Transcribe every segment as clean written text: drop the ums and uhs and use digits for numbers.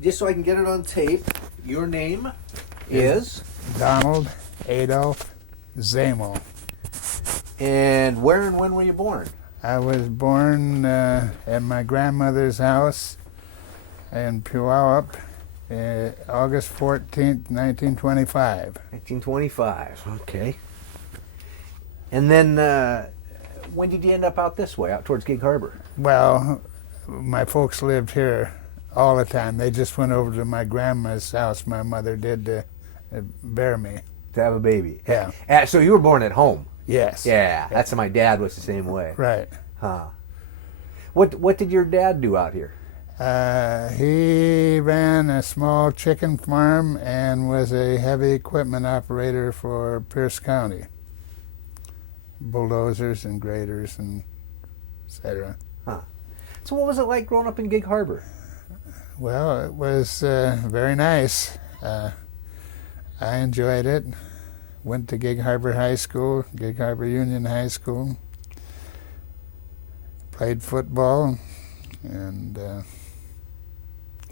Just so I can get it on tape, your name is? Donald Adolph Sehmel. And where and when were you born? I was born at my grandmother's house in Puyallup, August 14th, 1925. 1925, okay. And then when did you end up out this way, out towards Gig Harbor? Well, my folks lived here all the time. They just went over to my grandma's house, my mother did, to bear me. To have a baby? Yeah. So you were born at home? Yes. Yeah, that's my dad was the same way. Right. Huh. What did your dad do out here? He ran a small chicken farm and was a heavy equipment operator for Pierce County. Bulldozers and graders and etc. Huh. So what was it like growing up in Gig Harbor? Well, it was very nice. I enjoyed it. Went to Gig Harbor High School, Gig Harbor Union High School. Played football, and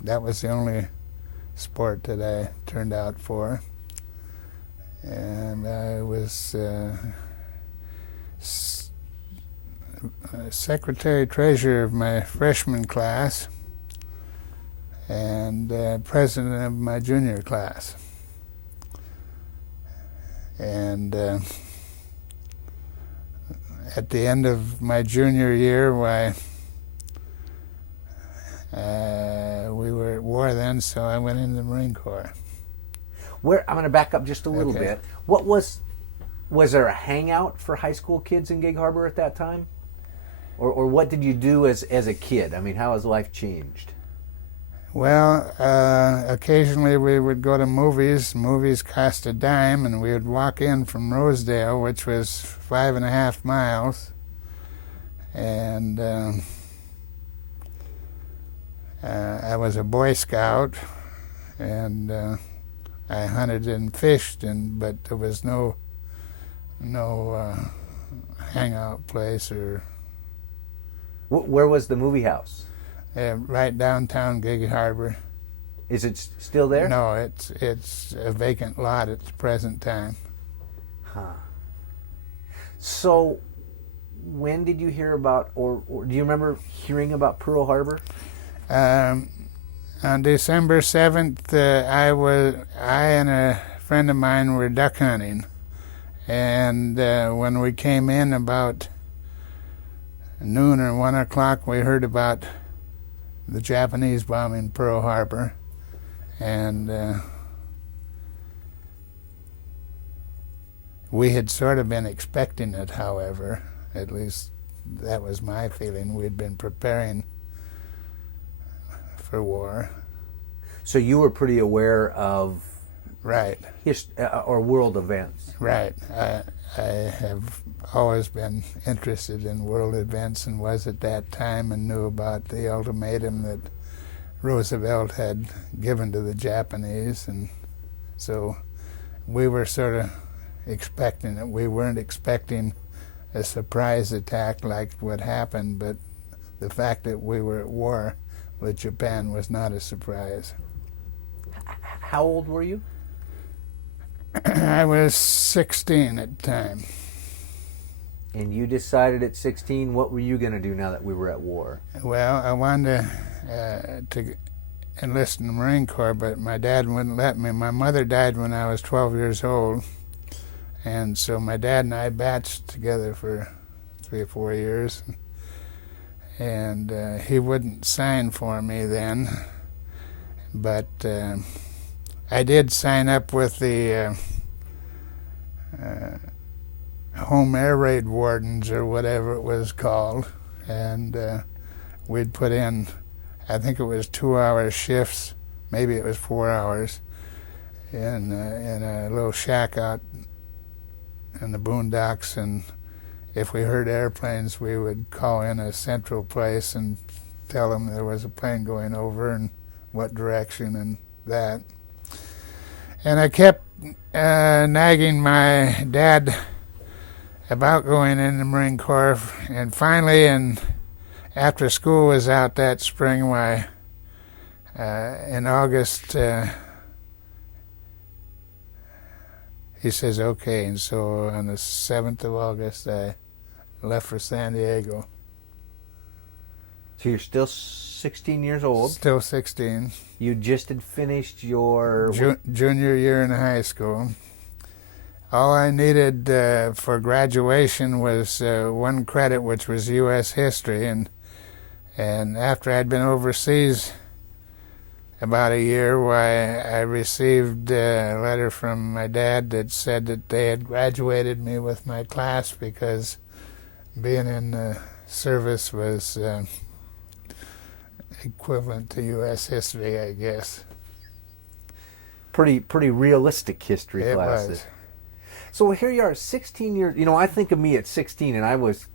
that was the only sport that I turned out for. And I was secretary-treasurer of my freshman class and president of my junior class. And at the end of my junior year, we were at war then, so I went into the Marine Corps. I'm going to back up just a little bit. What was there a hangout for high school kids in Gig Harbor at that time? Or what did you do as a kid? I mean, how has life changed? Well, occasionally we would go to movies. Movies cost a dime, and we would walk in from Rosedale, which was 5.5 miles. And I was a Boy Scout, and I hunted and fished, but there was no hangout place or. Where was the movie house? Right downtown Gig Harbor. Is it still there? No, it's a vacant lot at the present time. Huh. So, when did you hear about, or do you remember hearing about Pearl Harbor? On December 7th, I and a friend of mine were duck hunting, and when we came in about noon or 1 o'clock, we heard about the Japanese bombing Pearl Harbor, and we had sort of been expecting it, however. At least that was my feeling. We'd been preparing for war. So you were pretty aware of right or world events. Right. I have always been interested in world events and was at that time and knew about the ultimatum that Roosevelt had given to the Japanese, and so we were sort of expecting it. We weren't expecting a surprise attack like what happened, but the fact that we were at war with Japan was not a surprise. How old were you? I was 16 at the time. And you decided at 16, what were you going to do now that we were at war? Well, I wanted to enlist in the Marine Corps, but my dad wouldn't let me. My mother died when I was 12 years old, and so my dad and I batched together for 3 or 4 years, and he wouldn't sign for me then, but I did sign up with the home air raid wardens or whatever it was called, and we'd put in, I think it was 2-hour shifts, maybe it was 4 hours, in a little shack out in the boondocks, and if we heard airplanes we would call in a central place and tell them there was a plane going over and what direction and that. And I kept nagging my dad about going in the Marine Corps, and finally, after school was out that spring, in August, he says, okay, and so on the 7th of August, I left for San Diego. So you're still 16 years old. Still 16. You just had finished your... Junior year in high school. All I needed for graduation was 1 credit, which was U.S. history, and after I'd been overseas about a year, I received a letter from my dad that said that they had graduated me with my class because being in the service was equivalent to U.S. history, I guess. Pretty realistic history classes. It was. So here you are, 16 years. You know, I think of me at 16, and I was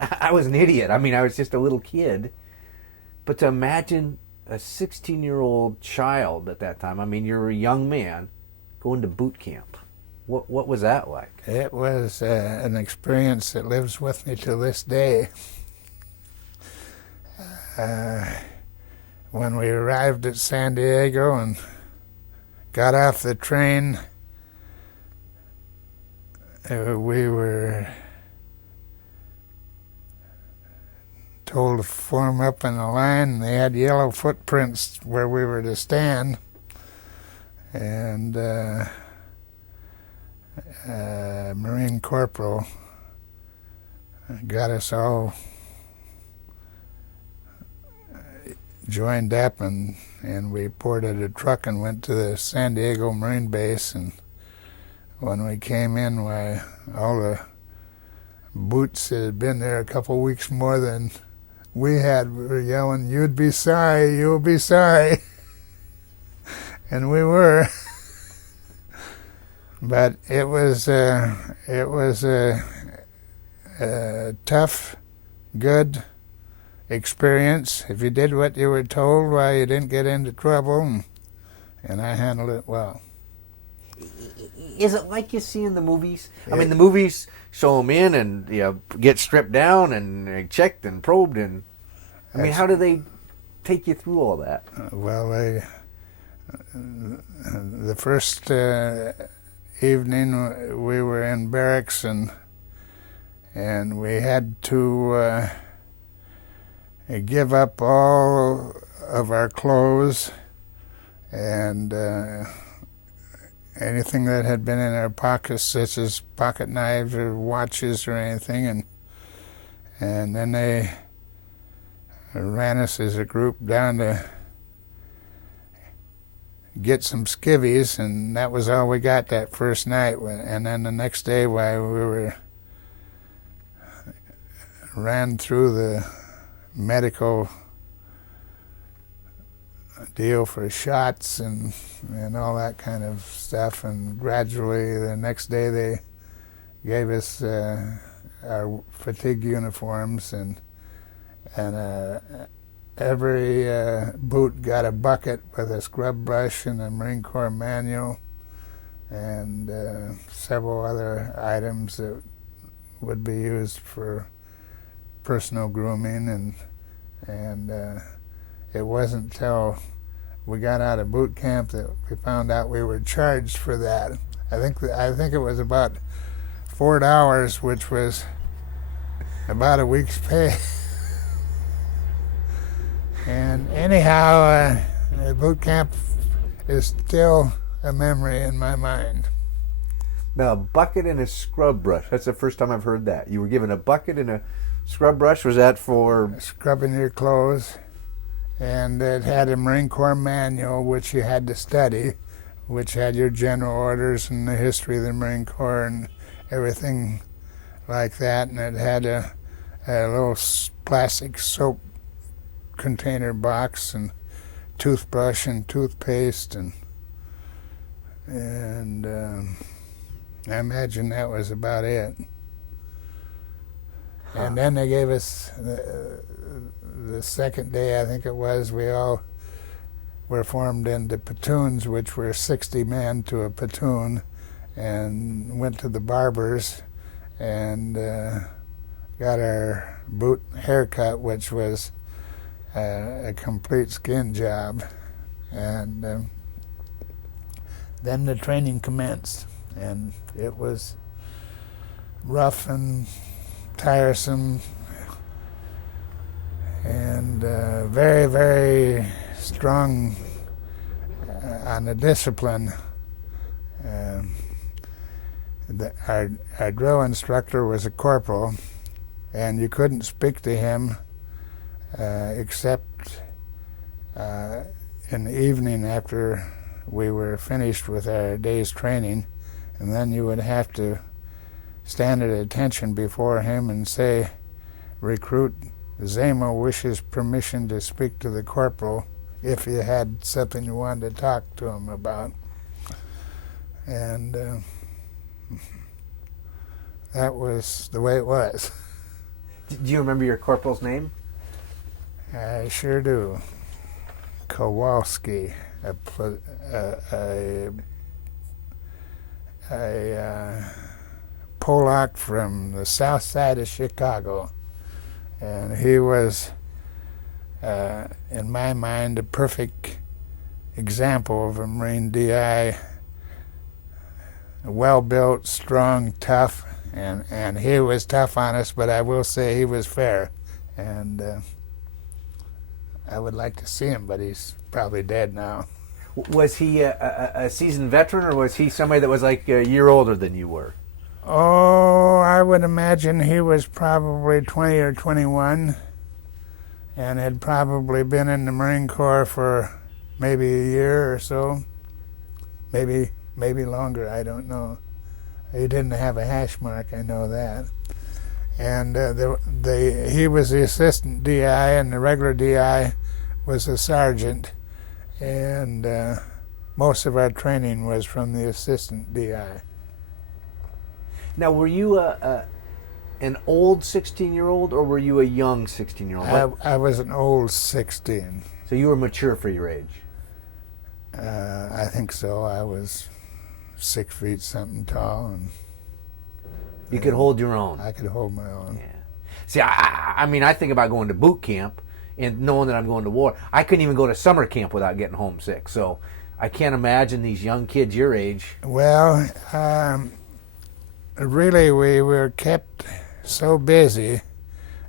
an idiot. I mean, I was just a little kid. But to imagine a 16-year-old child at that time, I mean, you're a young man going to boot camp. What was that like? It was an experience that lives with me to this day. When we arrived at San Diego and got off the train, we were told to form up in a line. They had yellow footprints where we were to stand, and Marine Corporal got us all joined up, and we boarded a truck and went to the San Diego Marine Base. And when we came in, why, all the boots that had been there a couple weeks more than we had were yelling, "You'd be sorry, you'll be sorry." And we were. But it was a tough, good experience. If you did what you were told, why, you didn't get into trouble, and I handled it well. Is it like you see in the movies? I mean, the movies show them in and get stripped down and checked and probed, and I mean, how do they take you through all that? Well, the first evening we were in barracks, and we had to give up all of our clothes and anything that had been in our pockets, such as pocket knives or watches or anything, and then they ran us as a group down to get some skivvies, and that was all we got that first night. And then the next day, why, we were ran through the medical deal for shots and all that kind of stuff, and gradually the next day they gave us our fatigue uniforms, and every boot got a bucket with a scrub brush and a Marine Corps manual and several other items that would be used for personal grooming, and it wasn't until we got out of boot camp that we found out we were charged for that. I think it was about $4, which was about a week's pay. And anyhow, boot camp is still a memory in my mind. Now, a bucket and a scrub brush. That's the first time I've heard that. You were given a bucket and a scrub brush. Was that for scrubbing your clothes? And it had a Marine Corps manual, which you had to study, which had your general orders and the history of the Marine Corps and everything like that. And it had a little plastic soap container box and toothbrush and toothpaste, and I imagine that was about it. And then they gave us the second day, I think it was, we all were formed into platoons, which were 60 men to a platoon, and went to the barbers and got our boot haircut, which was a complete skin job. And then the training commenced, and it was rough and tiresome and very, very strong on the discipline. Our drill instructor was a corporal, and you couldn't speak to him except in the evening after we were finished with our day's training, and then you would have to stand at attention before him and say, "Recruit Sehmel wishes permission to speak to the corporal," if you had something you wanted to talk to him about. And that was the way it was. Do you remember your corporal's name? I sure do. Kowalski, a Polak from the south side of Chicago. And he was, in my mind, a perfect example of a Marine DI. Well-built, strong, tough, and he was tough on us, but I will say he was fair. And I would like to see him, but he's probably dead now. Was he a seasoned veteran, or was he somebody that was like a year older than you were? Oh, I would imagine he was probably 20 or 21 and had probably been in the Marine Corps for maybe a year or so. Maybe longer, I don't know. He didn't have a hash mark, I know that. And he was the assistant DI, and the regular DI was a sergeant. And most of our training was from the assistant DI. Now, were you an old 16-year-old, or were you a young 16-year-old? I was an old 16. So you were mature for your age? I think so. I was 6 feet something tall, and you could hold your own. I could hold my own. Yeah. See, I mean, I think about going to boot camp and knowing that I'm going to war. I couldn't even go to summer camp without getting homesick. So I can't imagine these young kids your age. Well, really, we were kept so busy.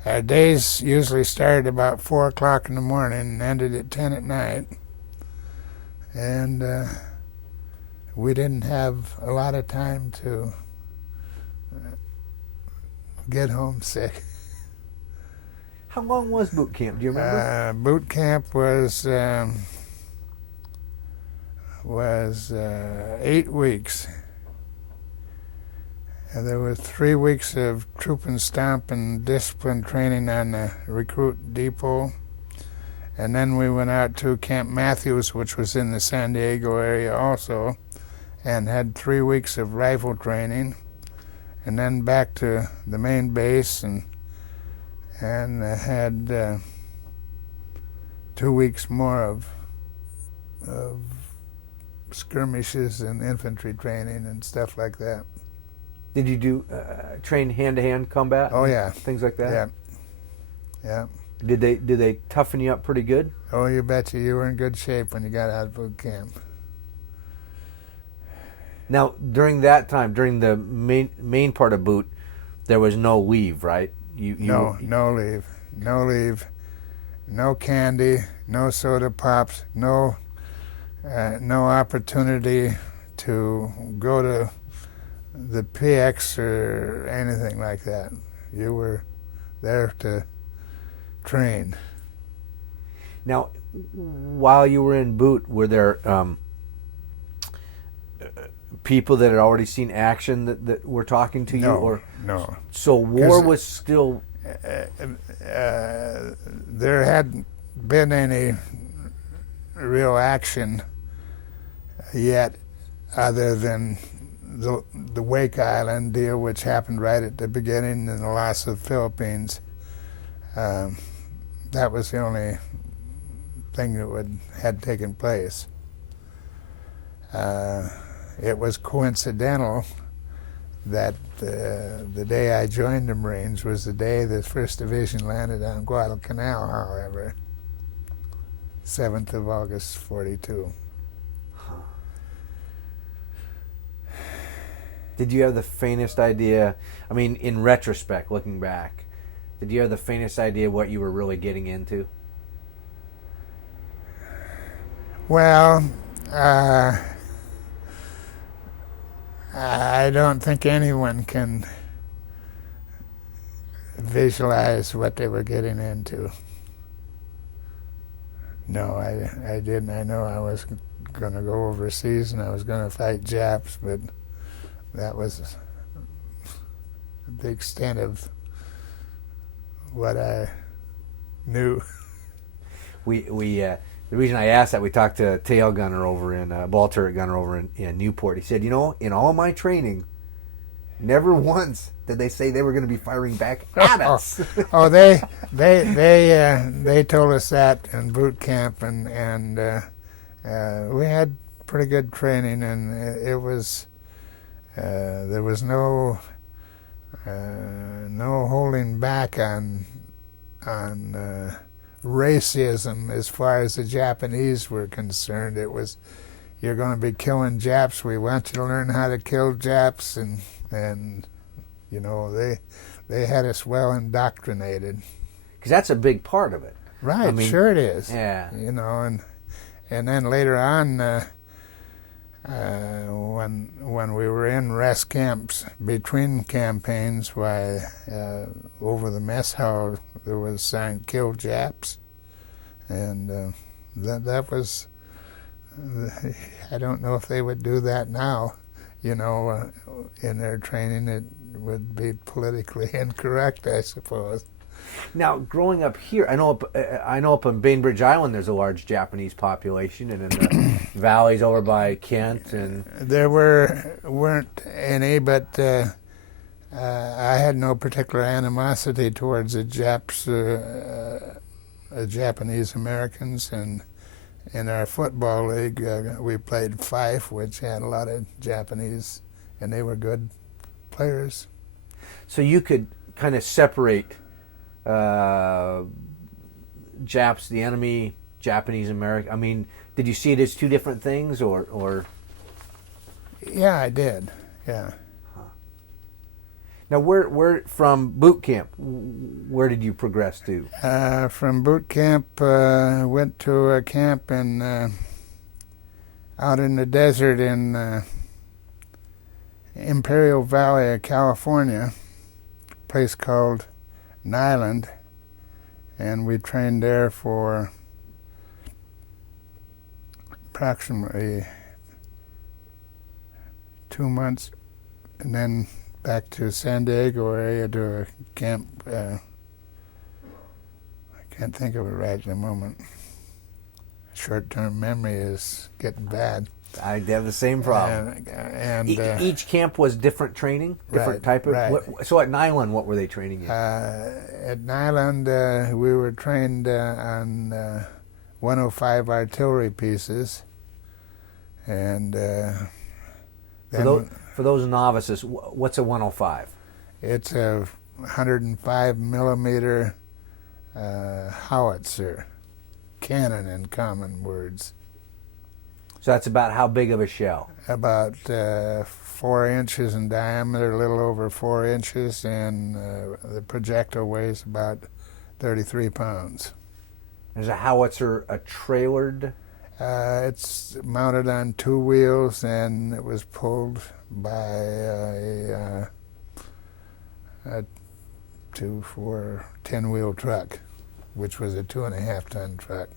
Our days usually started about 4 o'clock in the morning and ended at 10 at night. And we didn't have a lot of time to get homesick. How long was boot camp? Do you remember? Boot camp was 8 weeks. And there was 3 weeks of troop and stomp and discipline training on the recruit depot. And then we went out to Camp Matthews, which was in the San Diego area also, and had 3 weeks of rifle training. And then back to the main base and had 2 weeks more of skirmishes and infantry training and stuff like that. Did you do train hand-to-hand combat? Oh yeah, things like that. Yeah. Did they toughen you up pretty good? Oh, you betcha. You were in good shape when you got out of boot camp. Now, during that time, during the main part of boot, there was no leave, right? No leave, no candy, no soda pops, no opportunity to go to the PX or anything like that. You were there to train. Now, while you were in boot, were there people that had already seen action that were talking to you? No. So war was still... there hadn't been any real action yet other than the Wake Island deal, which happened right at the beginning, and the loss of the Philippines. That was the only thing that had taken place. It was coincidental that the day I joined the Marines was the day the 1st Division landed on Guadalcanal, however. 7th of August, 42. Did you have the faintest idea, I mean, in retrospect, looking back, did you have the faintest idea what you were really getting into? Well, I don't think anyone can visualize what they were getting into. No, I didn't. I know I was going to go overseas and I was going to fight Japs, but that was the extent of what I knew. The reason I asked that, we talked to a tail gunner over in ball turret gunner over in Newport. He said, in all my training, never once did they say they were going to be firing back at us. They told us that in boot camp, and we had pretty good training, and it was there was no holding back on racism as far as the Japanese were concerned. It was, you're going to be killing Japs. We want you to learn how to kill Japs, and they had us well indoctrinated. Because that's a big part of it. Right, I mean, sure it is. Yeah. And then later on, when we were in rest camps between campaigns, over the mess hall there was a sign, "Kill Japs," and that was. I don't know if they would do that now. In their training, it would be politically incorrect, I suppose. Now, growing up here, I know up on Bainbridge Island there's a large Japanese population, and in the valleys over by Kent, and there weren't any, but I had no particular animosity towards the Japanese Americans, and in our football league we played Fife, which had a lot of Japanese, and they were good players. So you could kind of separate Japs, the enemy, Japanese American. I mean, did you see it as two different things, or? Yeah, I did. Yeah. Now, where from boot camp, where did you progress to? From boot camp, went to a camp out in the desert in Imperial Valley of California, a place called Nyland, and we trained there for approximately 2 months, and then back to San Diego area to a camp. I can't think of it right at the moment. Short-term memory is getting bad. I have the same problem. And each camp was different training, different type of. Right. So at Nyland, what were they training in? At Nyland, we were trained on 105 artillery pieces, and for those novices, what's a 105? It's a 105 millimeter howitzer, cannon in common words. So that's about how big of a shell? About 4 inches in diameter, a little over 4 inches, and the projectile weighs about 33 pounds. Is a howitzer a trailered? It's mounted on 2 wheels, and it was pulled by a 10-wheel truck, which was a 2.5-ton truck.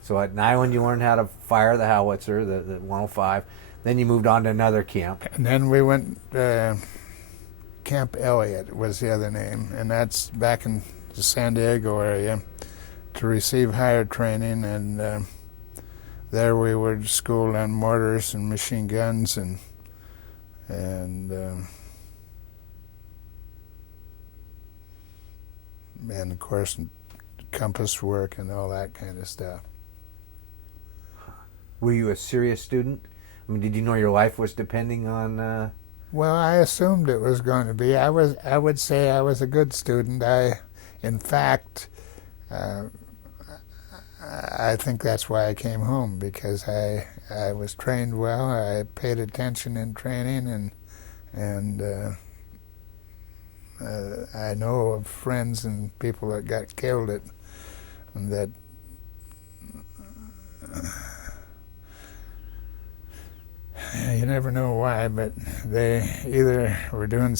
So at Nyland, you learned how to fire the howitzer, the 105. Then you moved on to another camp. And then we went, Camp Elliott was the other name, and that's back in the San Diego area, to receive higher training, and there we were schooled on mortars and machine guns and of course compass work and all that kind of stuff. Were you a serious student? I mean, did you know your life was depending on? Well, I assumed it was going to be. I would say I was a good student. In fact, I think that's why I came home, because I was trained well. I paid attention in training, and I know of friends and people that got killed that you never know why, but they either were doing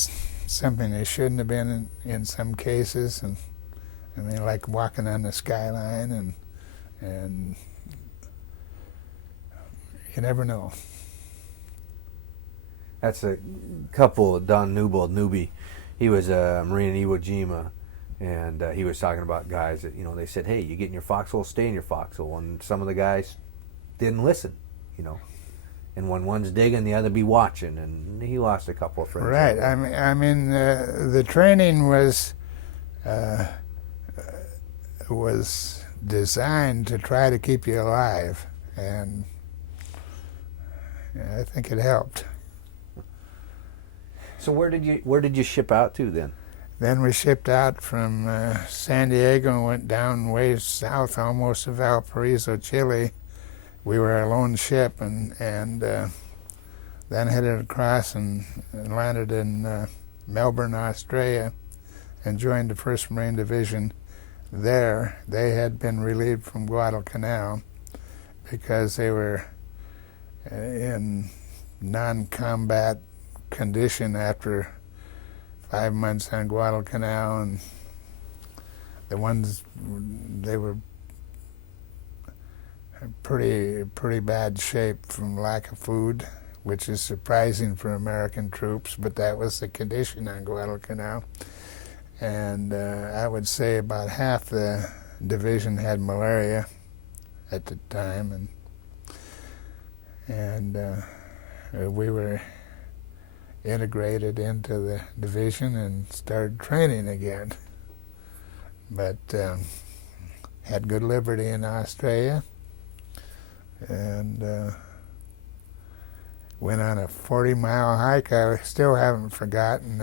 something they shouldn't have been in some cases, and I mean, like walking on the skyline, and you never know. That's a couple, Don Newbold, Newbie. He was a Marine in Iwo Jima, and he was talking about guys that, they said, hey, you get in your foxhole, stay in your foxhole. And some of the guys didn't listen, And when one's digging, the other be watching, and he lost a couple of friends. Right. I mean, the training was designed to try to keep you alive, and I think it helped. So where did you ship out to then? Then we shipped out from San Diego and went down way south, almost to Valparaiso, Chile. We were a lone ship, and then headed across and landed in Melbourne, Australia, and joined the 1st Marine Division there. They had been relieved from Guadalcanal because they were in non-combat condition after 5 months on Guadalcanal, and they were pretty bad shape from lack of food, which is surprising for American troops, but that was the condition on Guadalcanal. And I would say about half the division had malaria at the time, and we were integrated into the division and started training again. But had good liberty in Australia, and went on a 40-mile hike. I still haven't forgotten,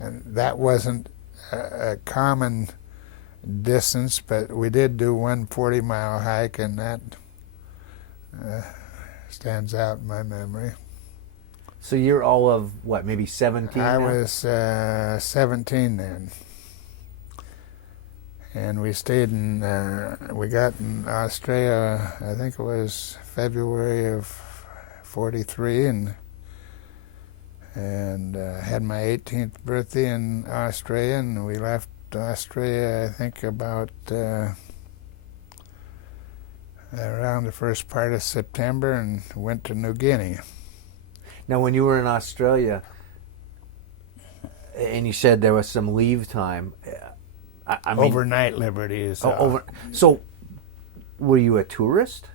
and that wasn't a common distance, but we did do one 40-mile hike, and that stands out in my memory. So you're all of, what, maybe 17 I now? was 17 then. And we stayed in, we got in Australia, I think it was February of 43, and had my 18th birthday in Australia, and we left Australia, I think, about around the first part of September, and went to New Guinea. Now, when you were in Australia, and you said there was some leave time, I mean, overnight liberties. So, were you a tourist?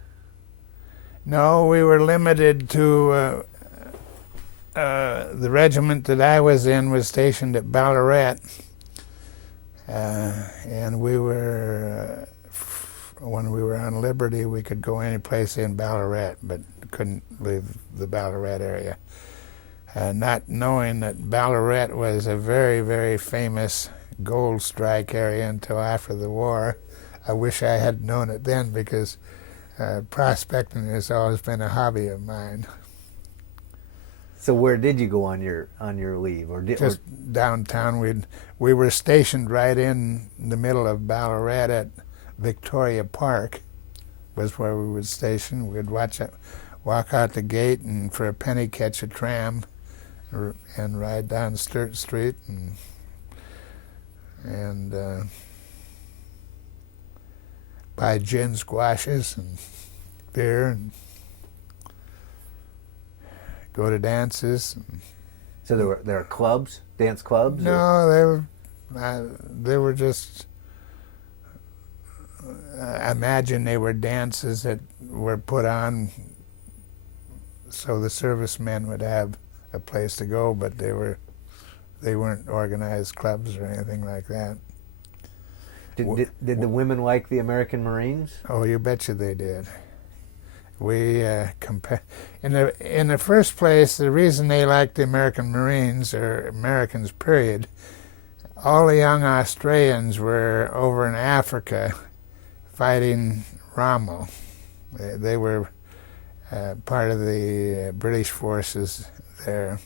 No, we were limited to. The regiment that I was in was stationed at Ballarat, and we were. When we were on liberty, we could go any place in Ballarat, but couldn't leave the Ballarat area. Not knowing that Ballarat was a very, very famous gold strike area until after the war. I wish I had known it then, because prospecting has always been a hobby of mine. So where did you go on your leave, Just downtown. We were stationed right in the middle of Ballarat at Victoria Park, was where we would station. We'd walk out the gate, and for a penny catch a tram, and ride down Sturt Street, and buy gin squashes and beer, and go to dances. So there are clubs, dance clubs? No, they were just. I imagine they were dances that were put on so the servicemen would have a place to go, but they weren't organized clubs or anything like that. Did the women like the American Marines? Oh, you betcha they did. We in the first place, the reason they liked the American Marines, or Americans period, all the young Australians were over in Africa fighting Rommel. They were part of the British forces there.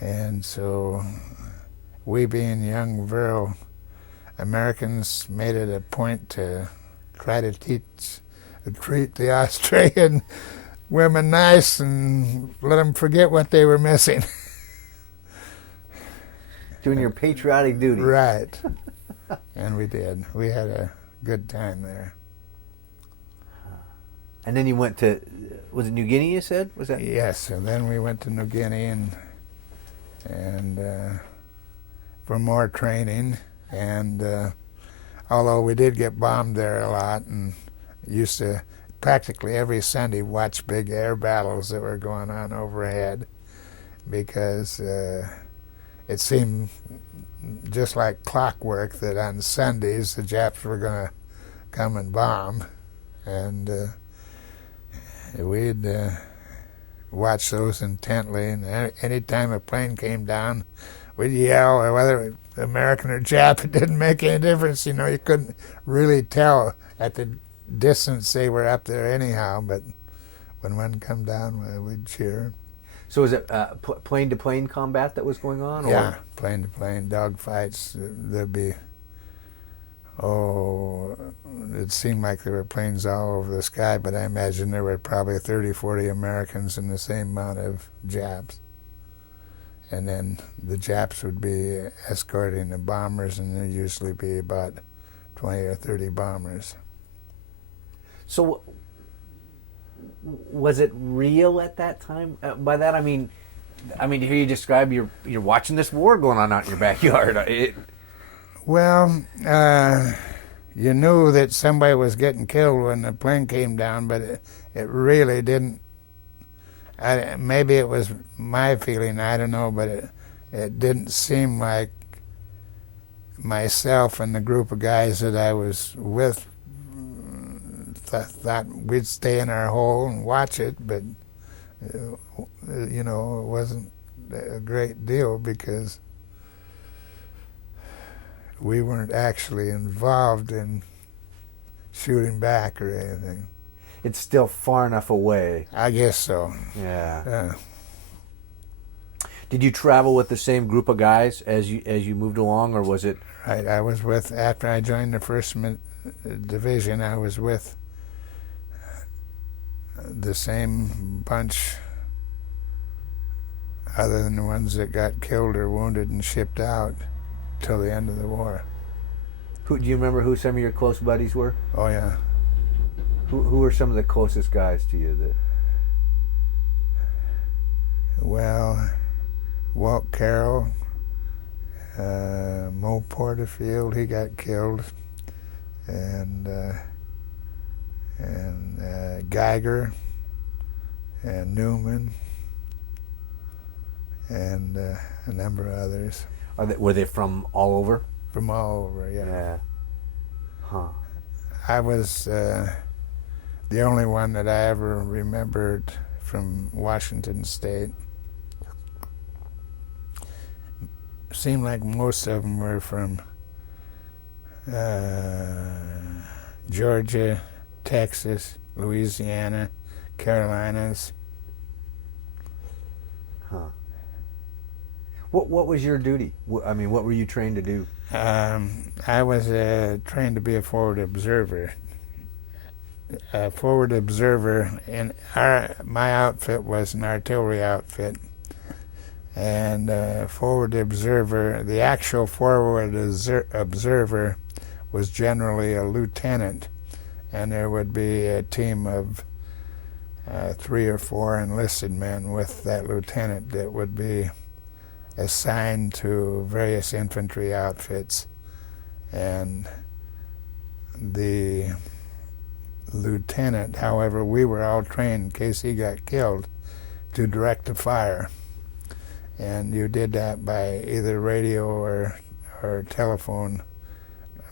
And so we, being young, virile Americans, made it a point to try to treat the Australian women nice and let them forget what they were missing. Doing your patriotic duty. Right. And we did. We had a good time there. And then you went to, was it New Guinea you said? Was that? Yes, and then we went to New Guinea and for more training. And although we did get bombed there a lot and used to practically every Sunday watch big air battles that were going on overhead, because it seemed just like clockwork that on Sundays the Japs were going to come and bomb. And we'd watch those intently, and any time a plane came down, we'd yell, or whether it was American or Jap, it didn't make any difference. You know, you couldn't really tell at the distance they were up there anyhow, but when one come down, well, we'd cheer. So was it plane-to-plane combat that was going on? Or? Yeah, plane-to-plane, dogfights. There'd be, it seemed like there were planes all over the sky, but I imagine there were probably 30, 40 Americans and the same amount of Japs. And then the Japs would be escorting the bombers, and there'd usually be about 20 or 30 bombers. So was it real at that time? By that I mean, to hear you describe you're watching this war going on out in your backyard. Well, you knew that somebody was getting killed when the plane came down, but it really didn't. Maybe it was my feeling, I don't know, but it didn't seem like myself and the group of guys that I was with thought we'd stay in our hole and watch it, but you know, it wasn't a great deal because we weren't actually involved in shooting back or anything. It's still far enough away. I guess so. Yeah. Did you travel with the same group of guys as you moved along, or was it? Right. I was with, after I joined the 1st Division, I was with the same bunch, other than the ones that got killed or wounded and shipped out, till the end of the war. Do you remember who some of your close buddies were? Oh yeah. Who were some of the closest guys to you that? Well, Walt Carroll, Mo Porterfield, he got killed, and Geiger, and Newman, and a number of others. Were they from all over? From all over, yeah. Yeah. Huh. I was the only one that I ever remembered from Washington State. Seemed like most of them were from Georgia, Texas, Louisiana, Carolinas. Huh. What was your duty? I mean, what were you trained to do? I was trained to be a forward observer. A forward observer, and my outfit was an artillery outfit. And forward observer, the actual forward observer was generally a lieutenant, and there would be a team of 3 or 4 enlisted men with that lieutenant that would be assigned to various infantry outfits. And the lieutenant, however, we were all trained in case he got killed to direct the fire. And you did that by either radio or telephone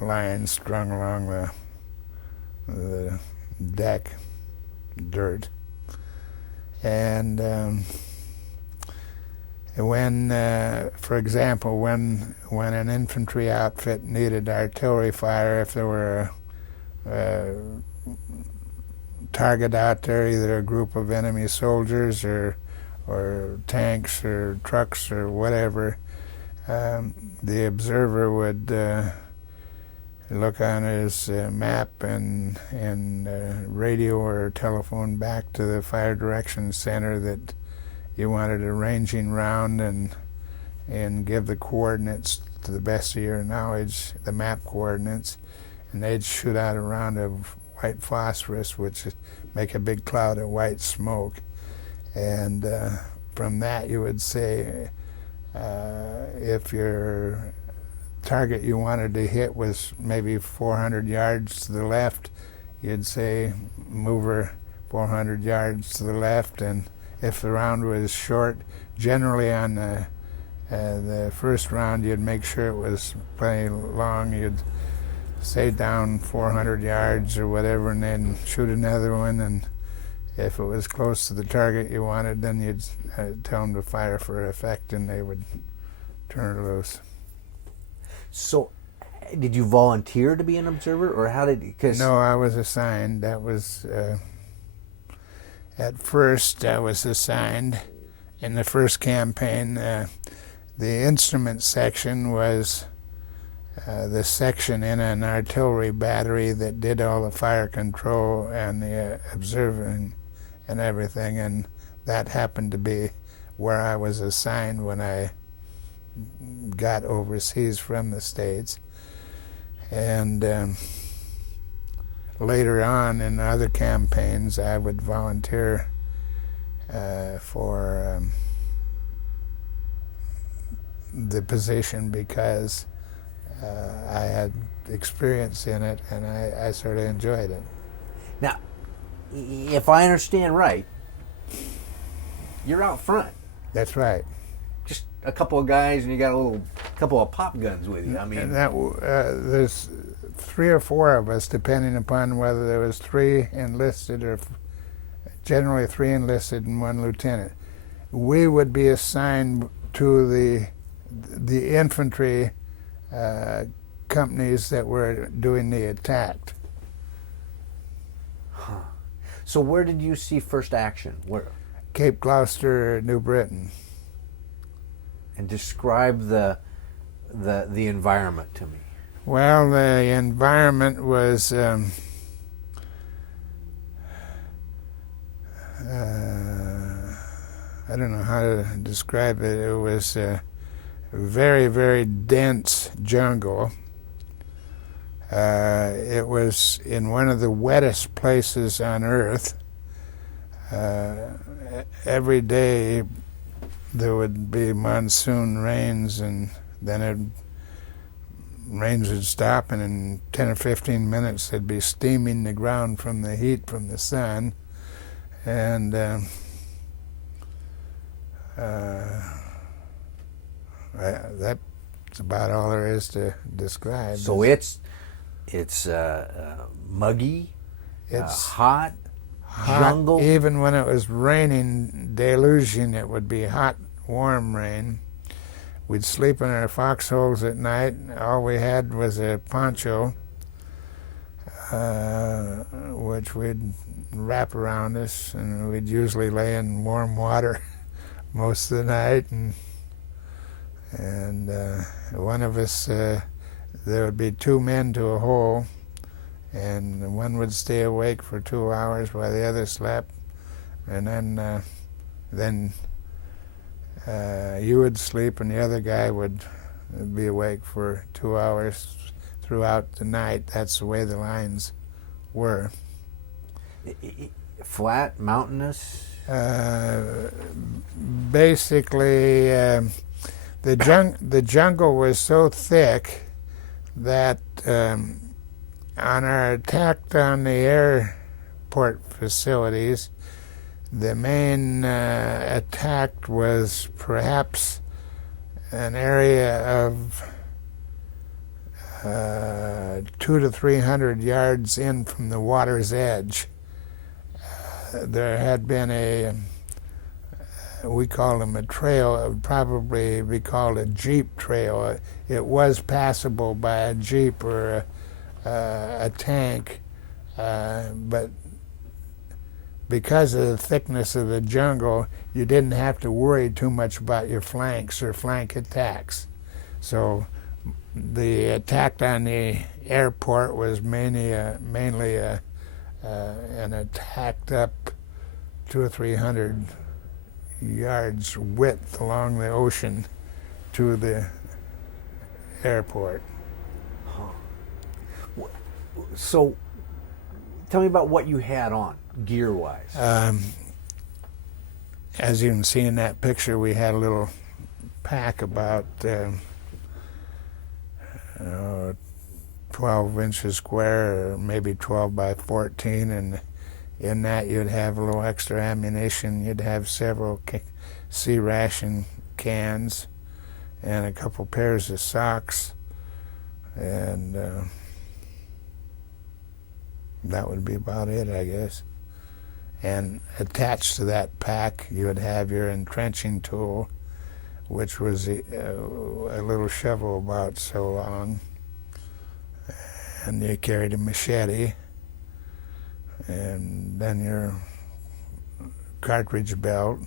lines strung along the deck dirt. And when, for example, when an infantry outfit needed artillery fire, if there were target out there, either a group of enemy soldiers or tanks or trucks or whatever, the observer would look on his map and radio or telephone back to the fire direction center that you wanted a ranging round, and give the coordinates to the best of your knowledge, the map coordinates, and they'd shoot out a round of white phosphorus, which make a big cloud of white smoke. And from that you would say, if your target you wanted to hit was maybe 400 yards to the left, you'd say move her 400 yards to the left. And if the round was short, generally on the first round you'd make sure it was plenty long. You'd say down 400 yards or whatever, and then shoot another one. And if it was close to the target you wanted, then you'd tell them to fire for effect, and they would turn it loose. So, did you volunteer to be an observer, or how did? Cause no, I was assigned. That was at first I was assigned in the first campaign. The instrument section was the section in an artillery battery that did all the fire control and the observing and everything, and that happened to be where I was assigned when I got overseas from the States. And later on in other campaigns I would volunteer for the position because I had experience in it, and I sort of enjoyed it. Now, if I understand right, you're out front. That's right. Just a couple of guys, and you got a couple of pop guns with you. I mean, and there's 3 or 4 of us, depending upon whether there was 3 enlisted or generally 3 enlisted and 1 lieutenant. We would be assigned to the infantry companies that were doing the attack. Huh. So where did you see first action? Where? Cape Gloucester, New Britain. And describe the environment to me. Well, the environment was I don't know how to describe it. It was a very, very dense jungle. It was in one of the wettest places on Earth. Every day there would be monsoon rains, and then rains would stop, and in 10 or 15 minutes they'd be steaming the ground from the heat from the sun. And that's about all there is to describe. So it's muggy, it's hot, jungle. Even when it was raining, deluging, it would be hot, warm rain. We'd sleep in our foxholes at night. All we had was a poncho, which we'd wrap around us, and we'd usually lay in warm water most of the night. And one of us, there would be 2 men to a hole, and one would stay awake for 2 hours while the other slept, and then you would sleep and the other guy would be awake for 2 hours throughout the night. That's the way the lines were. Flat, mountainous? Basically, the jungle was so thick that on our attack on the airport facilities, the main attack was perhaps an area of 200 to 300 yards in from the water's edge. There had been we called them a trail. It would probably be called a jeep trail. It was passable by a jeep or a tank, But because of the thickness of the jungle, you didn't have to worry too much about your flanks or flank attacks. So the attack on the airport was mainly an attack up 200 or 300 yards width along the ocean to the airport. So tell me about what you had on, gear-wise. As you can see in that picture, we had a little pack about 12 inches square, or maybe 12 by 14, and in that you'd have a little extra ammunition. You'd have several sea ration cans and a couple pairs of socks, and that would be about it, I guess. And attached to that pack, you would have your entrenching tool, which was a little shovel about so long. And you carried a machete, and then your cartridge belt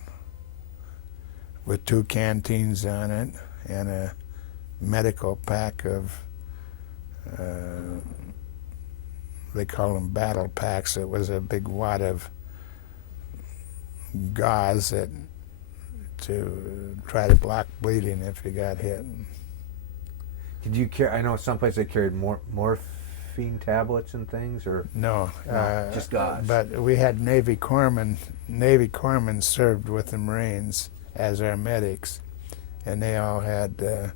with 2 canteens on it, and a medical pack of they call them battle packs. It was a big wad of gauze to try to block bleeding if you got hit. Did you carry? I know some places they carried morphine tablets and things, or no, just gauze. But we had Navy corpsmen. Navy corpsmen served with the Marines as our medics, and they all had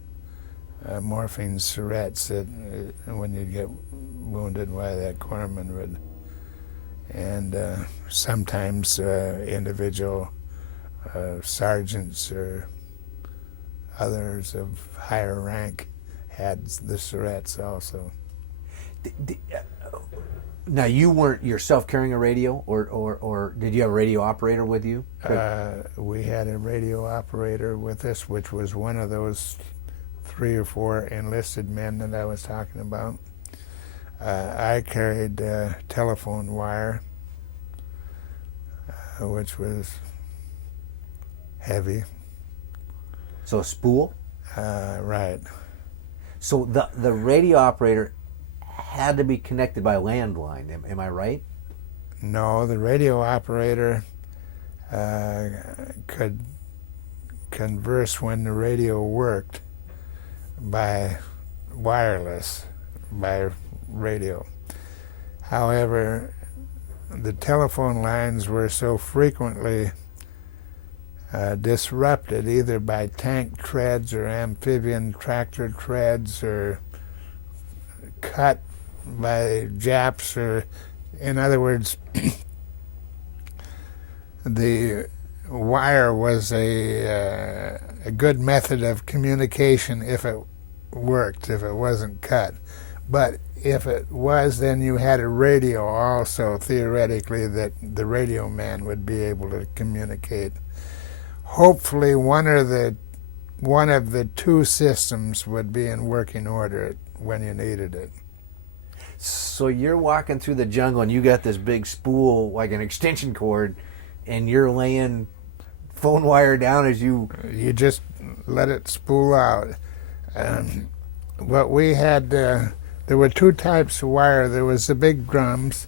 morphine syrettes that when you'd get wounded, why that corpsman would. And sometimes individual sergeants or others of higher rank had the syrettes also. Now, you weren't yourself carrying a radio, or did you have a radio operator with you? We had a radio operator with us, which was one of those 3 or 4 enlisted men that I was talking about. I carried telephone wire, which was heavy. So a spool? Right. So the radio operator had to be connected by landline, am I right? No, the radio operator could converse when the radio worked by wireless, by radio. However, the telephone lines were so frequently disrupted either by tank treads or amphibian tractor treads, or cut by Japs, or in other words, the wire was a good method of communication if it worked, if it wasn't cut. But if it was, then you had a radio also, theoretically, that the radio man would be able to communicate. Hopefully one of the 2 systems would be in working order when you needed it. So you're walking through the jungle and you got this big spool, like an extension cord, and you're laying phone wire down as you... You just let it spool out. What we had, there were 2 types of wire. There was the big drums,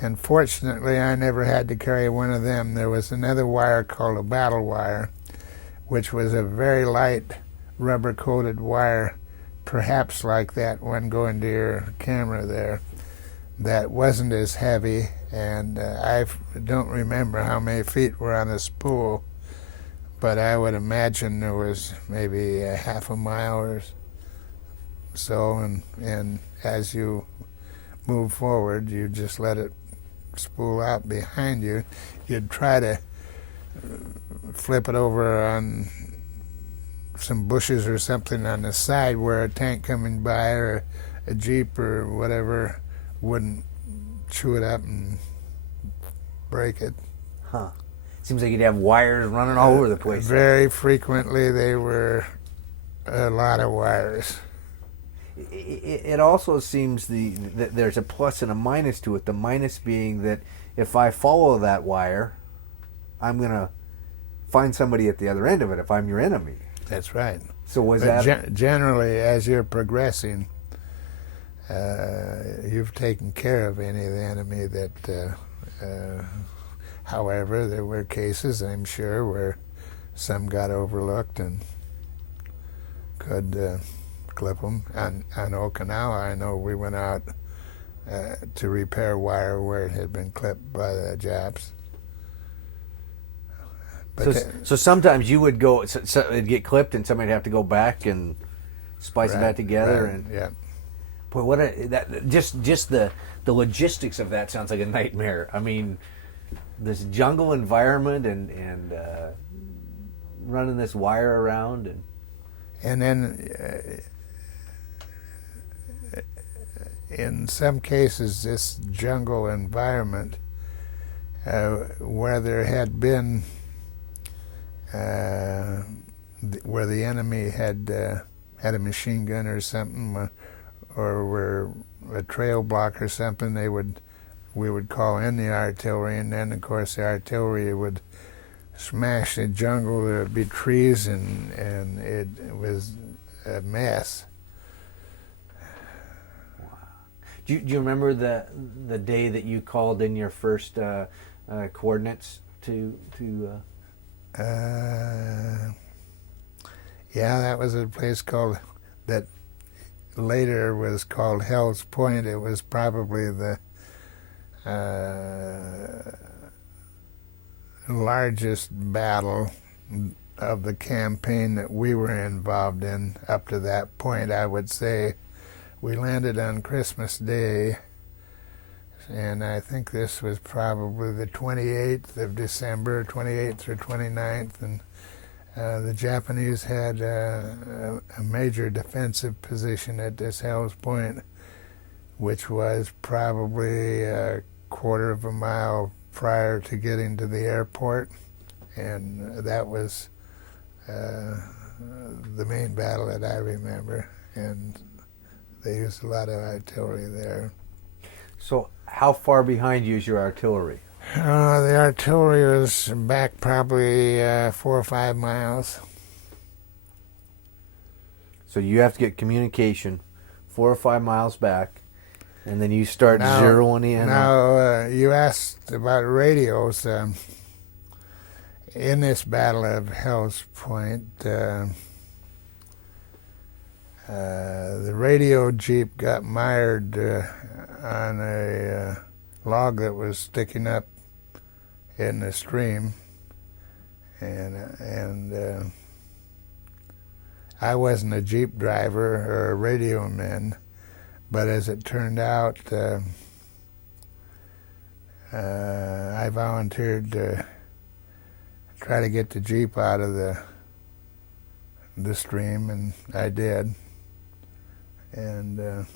and fortunately I never had to carry one of them. There was another wire called a battle wire, which was a very light rubber-coated wire, perhaps like that one going to your camera there, that wasn't as heavy, and I don't remember how many feet were on the spool, but I would imagine there was maybe a half a mile or so, and as you move forward, you just let it spool out behind you. You'd try to flip it over on some bushes or something on the side where a tank coming by or a Jeep or whatever wouldn't chew it up and break it. Huh. Seems like you'd have wires running all over the place. Very frequently they were a lot of wires. it also seems that there's a plus and a minus to it. The minus being that if I follow that wire, I'm going to find somebody at the other end of it if I'm your enemy. That's right. So was but that... generally, as you're progressing, you've taken care of any of the enemy that... however, there were cases, I'm sure, where some got overlooked and could clip them. On Okinawa, I know we went out to repair wire where it had been clipped by the Japs. But so sometimes you would go, so it'd get clipped and somebody'd have to go back and splice it back together. Right, and yeah. Boy, just the logistics of that sounds like a nightmare. I mean, this jungle environment and running this wire around and then in some cases this jungle environment where there had been where the enemy had a machine gun or something or were a trail block or something, we would call in the artillery, and then of course the artillery would smash the jungle. There would be trees, and it was a mess. Wow. Do you remember the day that you called in your first coordinates to? Yeah, that was a place called that later was called Hell's Point. It was probably the largest battle of the campaign that we were involved in up to that point. I would say we landed on Christmas Day, and I think this was probably the 28th of December, 28th or 29th, and the Japanese had a major defensive position at this Hell's Point, which was probably a quarter of a mile prior to getting to the airport, and that was the main battle that I remember, and they used a lot of artillery there. So how far behind you is your artillery? The artillery was back probably 4 or 5 miles. So you have to get communication 4 or 5 miles back, and then you start zeroing in. Now, you asked about radios. In this Battle of Hell's Point, the radio jeep got mired on a log that was sticking up in the stream, and I wasn't a jeep driver or a radio man, but as it turned out, I volunteered to try to get the jeep out of the stream, and I did, and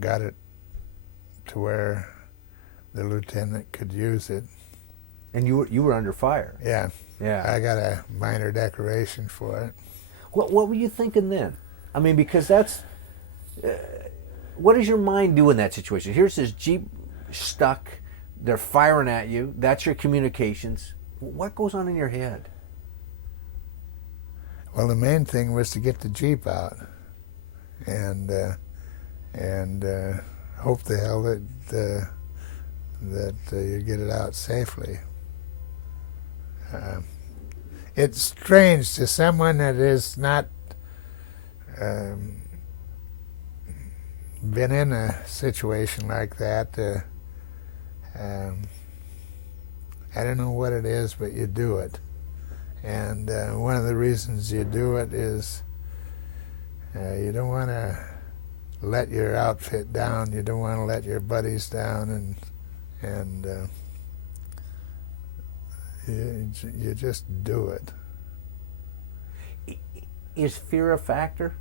got it to where the lieutenant could use it. And you were under fire. Yeah. Yeah. I got a minor decoration for it. What were you thinking then? I mean, because that's what does your mind do in that situation? Here's this jeep stuck. They're firing at you. That's your communications. What goes on in your head? Well, the main thing was to get the jeep out, and hope the hell that you get it out safely. It's strange to someone that is not been in a situation like that. I don't know what it is, but you do it. And one of the reasons you do it is you don't want to let your outfit down. You don't want to let your buddies down, and you just do it. Is fear a factor?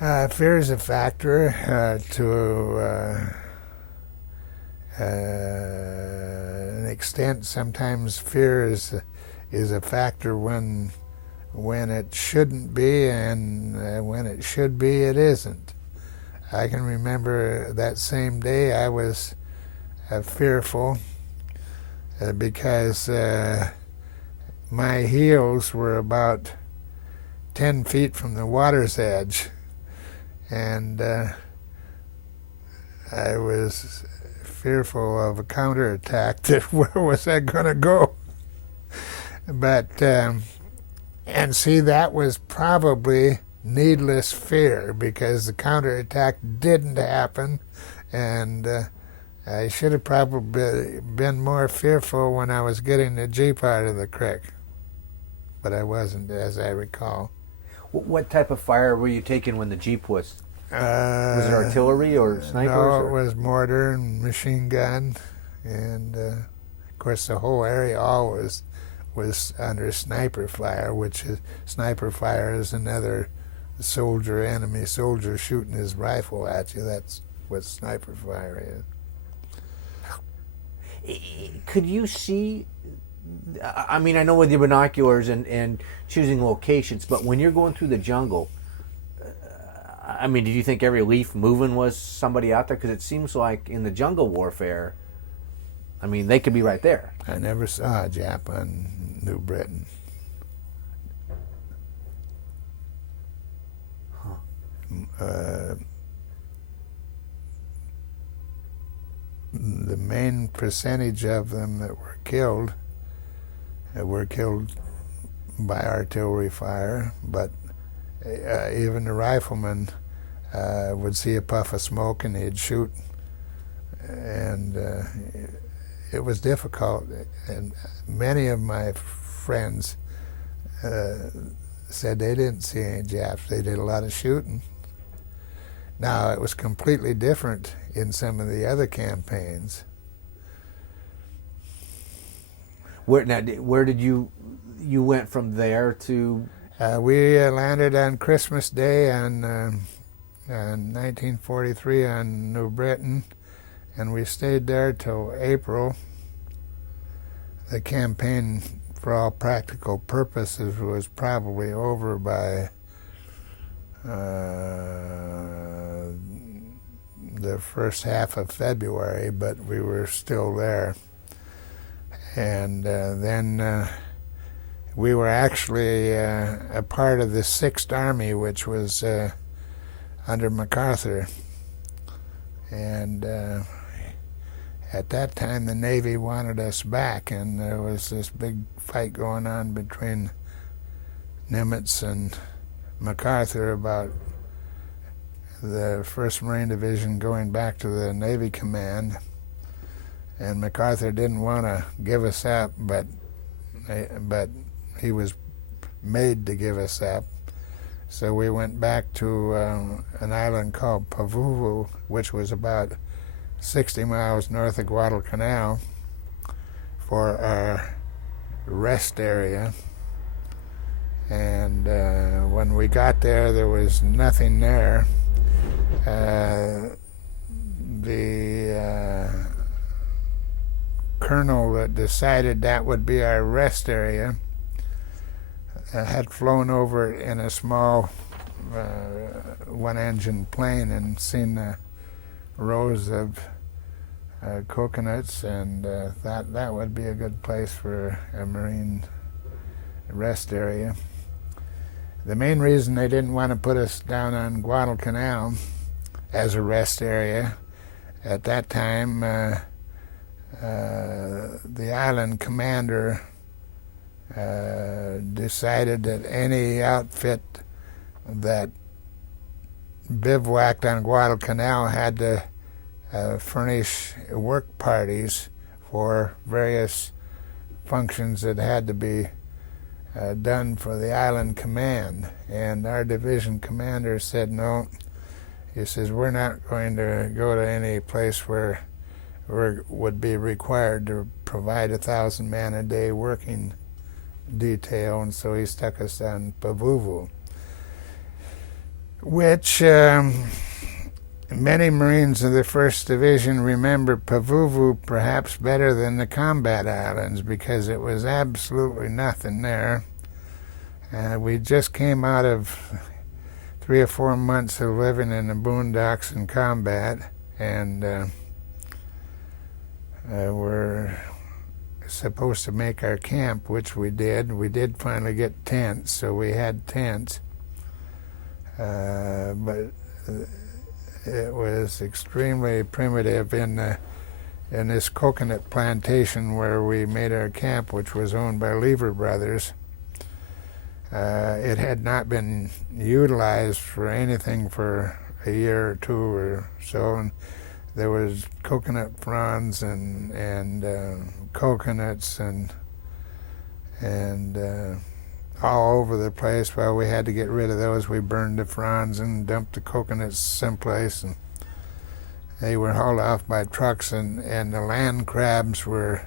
Fear is a factor to an extent. Sometimes fear is a factor when when it shouldn't be, and when it should be, it isn't. I can remember that same day I was fearful because my heels were about 10 feet from the water's edge, and I was fearful of a counterattack. That where was I going to go? But and see, that was probably needless fear, because the counterattack didn't happen, and I should have probably been more fearful when I was getting the Jeep out of the creek, but I wasn't, as I recall. What type of fire were you taking when the Jeep was? Was it artillery or snipers? No, it was mortar and machine gun, and of course the whole area always was under sniper fire, which is, sniper fire is another soldier, enemy soldier shooting his rifle at you. That's what sniper fire is. Could you see, I mean, I know with your binoculars and choosing locations, but when you're going through the jungle, I mean, did you think every leaf moving was somebody out there? Because it seems like in the jungle warfare, I mean, they could be right there. I never saw a Jap on New Britain. The main percentage of them that were killed by artillery fire, but even the riflemen would see a puff of smoke and he'd shoot, and it was difficult. And many of my friends said they didn't see any Japs. They did a lot of shooting. Now, it was completely different in some of the other campaigns. Where did you went from there to? We landed on Christmas Day on 1943 on New Britain, and we stayed there till April. The campaign, for all practical purposes, was probably over by the first half of February, but we were still there. And then we were actually a part of the 6th Army, which was under MacArthur. And at that time, the Navy wanted us back, and there was this big fight going on between Nimitz and MacArthur about the 1st Marine Division going back to the Navy Command. And MacArthur didn't want to give us up, but he was made to give us up. So we went back to an island called Pavuvu, which was about 60 miles north of Guadalcanal, for our rest area. And when we got there, there was nothing there. The colonel that decided that would be our rest area had flown over in a small one-engine plane and seen the rows of coconuts, and thought that would be a good place for a Marine rest area. The main reason they didn't want to put us down on Guadalcanal as a rest area, at that time the island commander decided that any outfit that bivouacked on Guadalcanal had to furnish work parties for various functions that had to be done for the island command. And our division commander said no. He says, we're not going to go to any place where we would be required to provide 1,000 man a day working detail, and so he stuck us on Pavuvu, which many Marines of the 1st Division remember Pavuvu perhaps better than the combat islands, because it was absolutely nothing there. We just came out of 3 or 4 months of living in the boondocks in combat, and we're supposed to make our camp, which we did. We did finally get tents, so we had tents, but it was extremely primitive in this coconut plantation where we made our camp, which was owned by Lever Brothers. It had not been utilized for anything for a year or 2 or so, and there was coconut fronds and coconuts and all over the place. Well, we had to get rid of those. We burned the fronds and dumped the coconuts someplace, and they were hauled off by trucks, and the land crabs were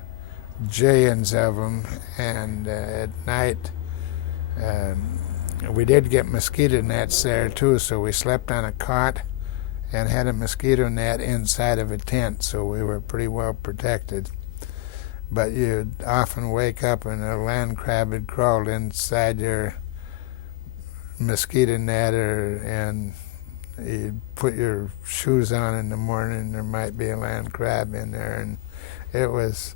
jillions of them, and at night we did get mosquito nets there too, so we slept on a cot and had a mosquito net inside of a tent, so we were pretty well protected. But you'd often wake up and a land crab had crawled inside your mosquito net, and you'd put your shoes on in the morning and there might be a land crab in there, and it was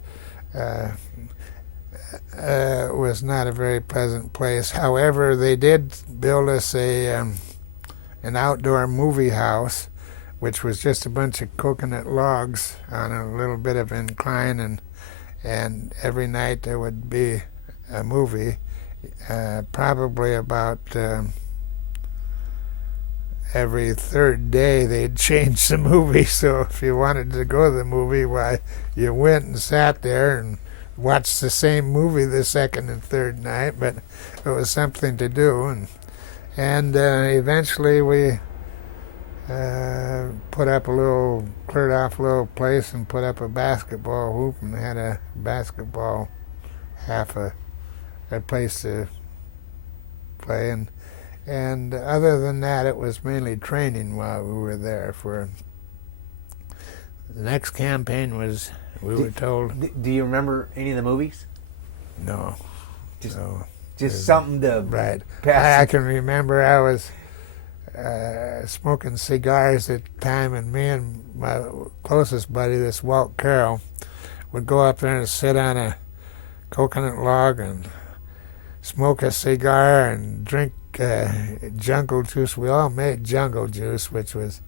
not a very pleasant place. However, they did build us an outdoor movie house, which was just a bunch of coconut logs on a little bit of incline, and every night there would be a movie, probably about every third day they'd change the movie. So if you wanted to go to the movie, why, you went and sat there and watched the same movie the second and third night, but it was something to do. And eventually we cleared off a little place and put up a basketball hoop and had a basketball, half a place to play. And other than that, it was mainly training while we were there. For the next campaign was, we were told. Do you remember any of the movies? No. Just something to right. pass. I can remember I was smoking cigars at the time, and me and my closest buddy, this Walt Carroll, would go up there and sit on a coconut log and smoke a cigar and drink jungle juice. We all made jungle juice, which was,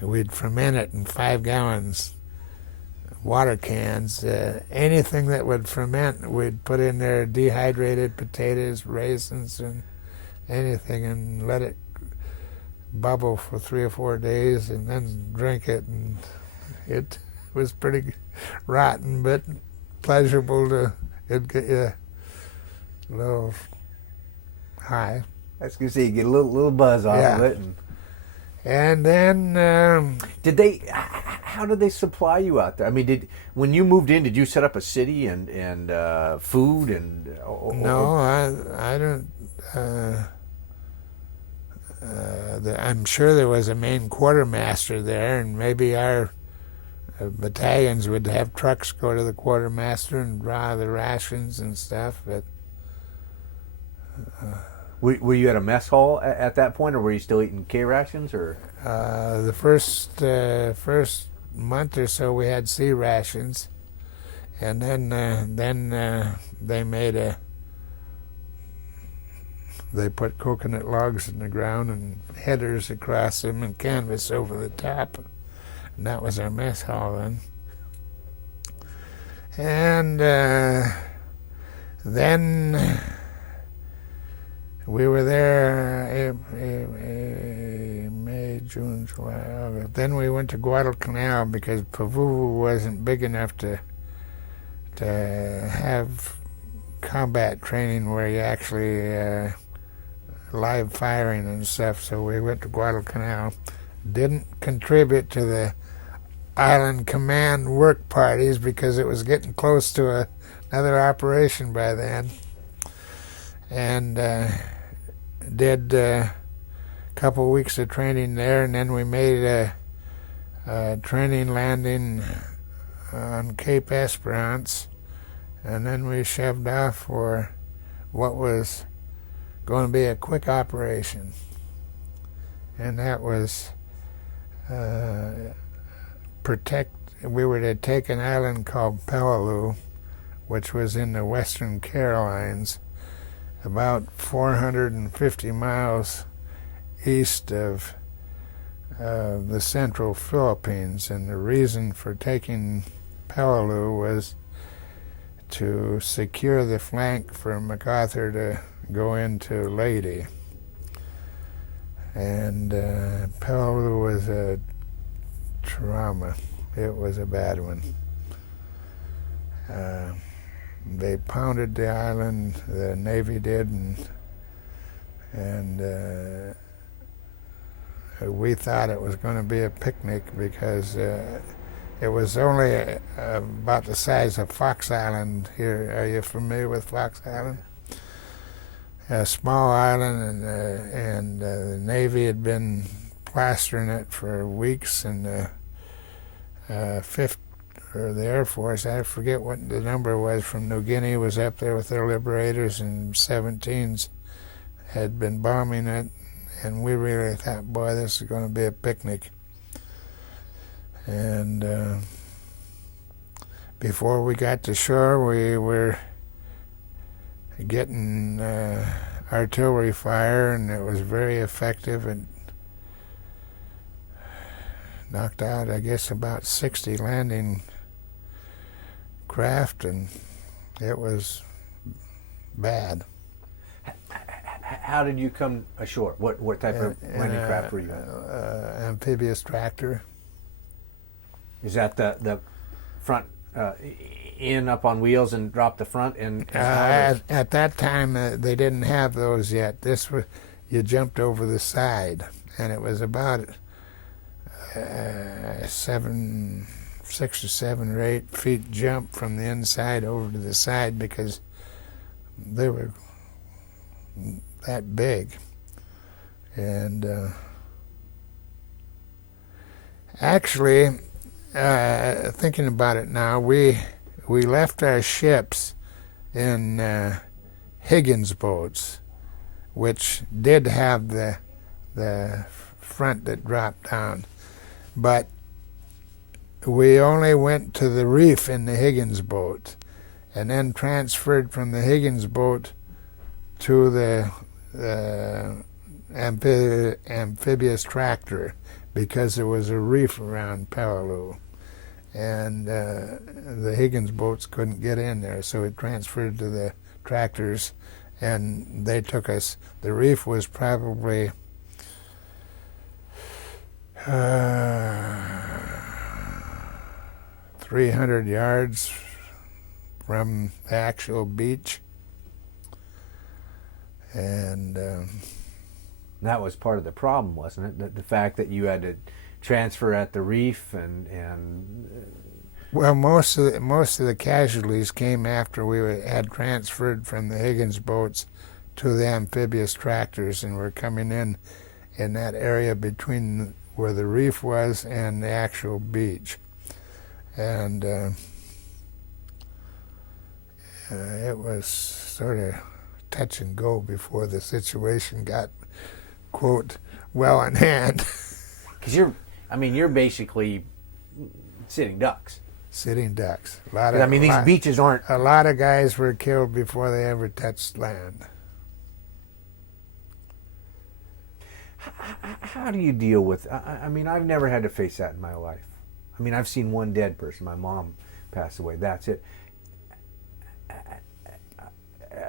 we'd ferment it in 5 gallons water cans. Anything that would ferment, we'd put in there dehydrated potatoes, raisins, and anything, and let it bubble for 3 or 4 days and then drink it. And it was pretty rotten, but pleasurable. It'd get you a little high. I was going to say, you get a little buzz off of it. And then how did they supply you out there? I mean, when you moved in, did you set up a city and food and? No, I don't. I'm sure there was a main quartermaster there, and maybe our battalions would have trucks go to the quartermaster and draw the rations and stuff. But were you at a mess hall at that point, or were you still eating K rations? Or the first month or so we had C rations, and then they put coconut logs in the ground and headers across them and canvas over the top, and that was our mess hall then. And then we were there May, June, July, August. Then we went to Guadalcanal because Pavuvu wasn't big enough to have combat training where you actually live firing and stuff. So we went to Guadalcanal. Didn't contribute to the Island Command work parties because it was getting close to another operation by then. And did a couple weeks of training there, and then we made a training landing on Cape Esperance, and then we shoved off for what was going to be a quick operation, and that was we were to take an island called Peleliu, which was in the Western Carolines, about 450 miles east of the central Philippines. And the reason for taking Peleliu was to secure the flank for MacArthur to go into Leyte. And Peleliu was a trauma. It was a bad one. They pounded the island, the Navy did, and we thought it was going to be a picnic because it was only about the size of Fox Island here. Are you familiar with Fox Island? A small island, and the Navy had been plastering it for weeks, and the Air Force, I forget what the number was, from New Guinea was up there with their Liberators, and 17s had been bombing it, and we really thought, boy, this is going to be a picnic. And before we got to shore, we were getting artillery fire, and it was very effective, and knocked out, I guess, about 60 landing craft, and it was bad. How did you come ashore? What type of landing craft were you on? Amphibious tractor. Is that the front in up on wheels and drop the front and at that time they didn't have those yet. This was, you jumped over the side, and it was about 6 or 7 or 8 feet jump from the inside over to the side because they were that big. And actually, thinking about it now, we left our ships in Higgins boats, which did have the front that dropped down, but we only went to the reef in the Higgins boat, and then transferred from the Higgins boat to the amphibious tractor, because there was a reef around Peleliu, and the Higgins boats couldn't get in there, so it transferred to the tractors, and they took us. The reef was probably 300 yards from the actual beach, and that was part of the problem, wasn't it? The fact that you had to transfer at the reef and well, most of the casualties came after we had transferred from the Higgins boats to the amphibious tractors, and were coming in that area between where the reef was and the actual beach. And it was sort of touch and go before the situation got, quote, well in hand. Because you're basically sitting ducks. Sitting ducks. These beaches aren't. A lot of guys were killed before they ever touched land. How do you deal with? I've never had to face that in my life. I've seen one dead person. My mom passed away. That's it.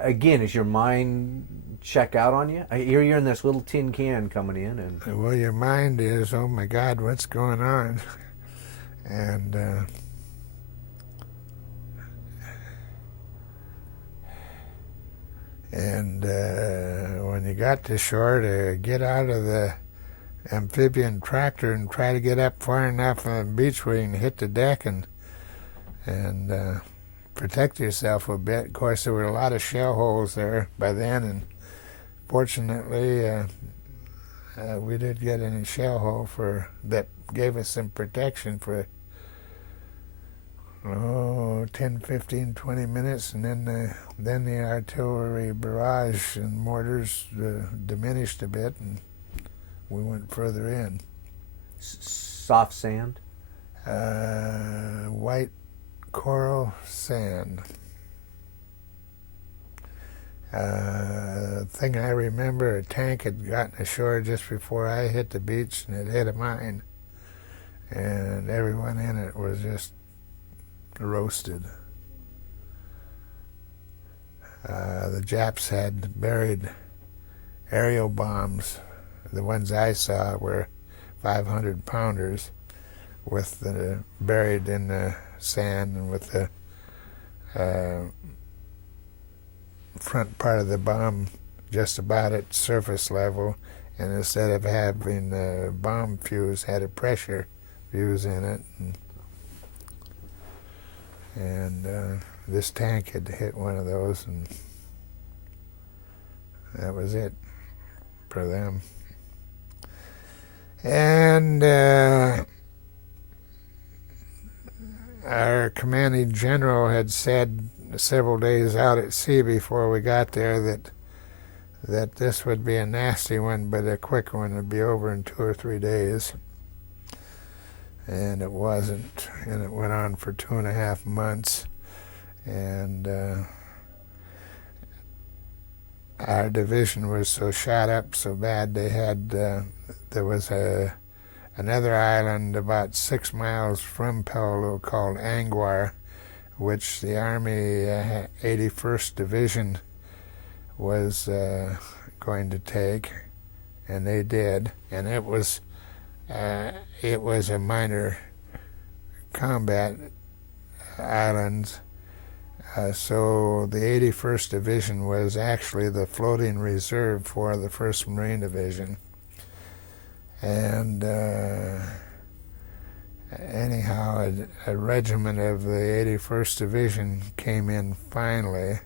Again, is your mind check out on you? You're in this little tin can coming in, and well, your mind is, oh my God, what's going on? And when you got to shore, to get out of the amphibian tractor and try to get up far enough on the beach where you can hit the deck and protect yourself a bit. Of course, there were a lot of shell holes there by then, and fortunately we did get in a shell hole that gave us some protection for 10, 15, 20 minutes, and then the artillery barrage and mortars diminished a bit, and we went further in. Soft sand? White coral sand. Thing I remember, a tank had gotten ashore just before I hit the beach, and it hit a mine, and everyone in it was just roasted. The Japs had buried aerial bombs. The ones I saw were 500-pounders, with buried in the sand and with the front part of the bomb just about at surface level, and instead of having the bomb fuse, had a pressure fuse in it, and this tank had hit one of those, and that was it for them. And our commanding general had said several days out at sea before we got there that this would be a nasty one, but a quick one. Would be over in 2 or 3 days. And it wasn't, and it went on for 2.5 months. And our division was so shot up so bad they had, there was another island about 6 miles from Peleliu called Angwar, which the Army 81st Division was going to take, and they did. And it was a minor combat island. So the 81st Division was actually the floating reserve for the 1st Marine Division. And anyhow, a regiment of the 81st Division came in finally.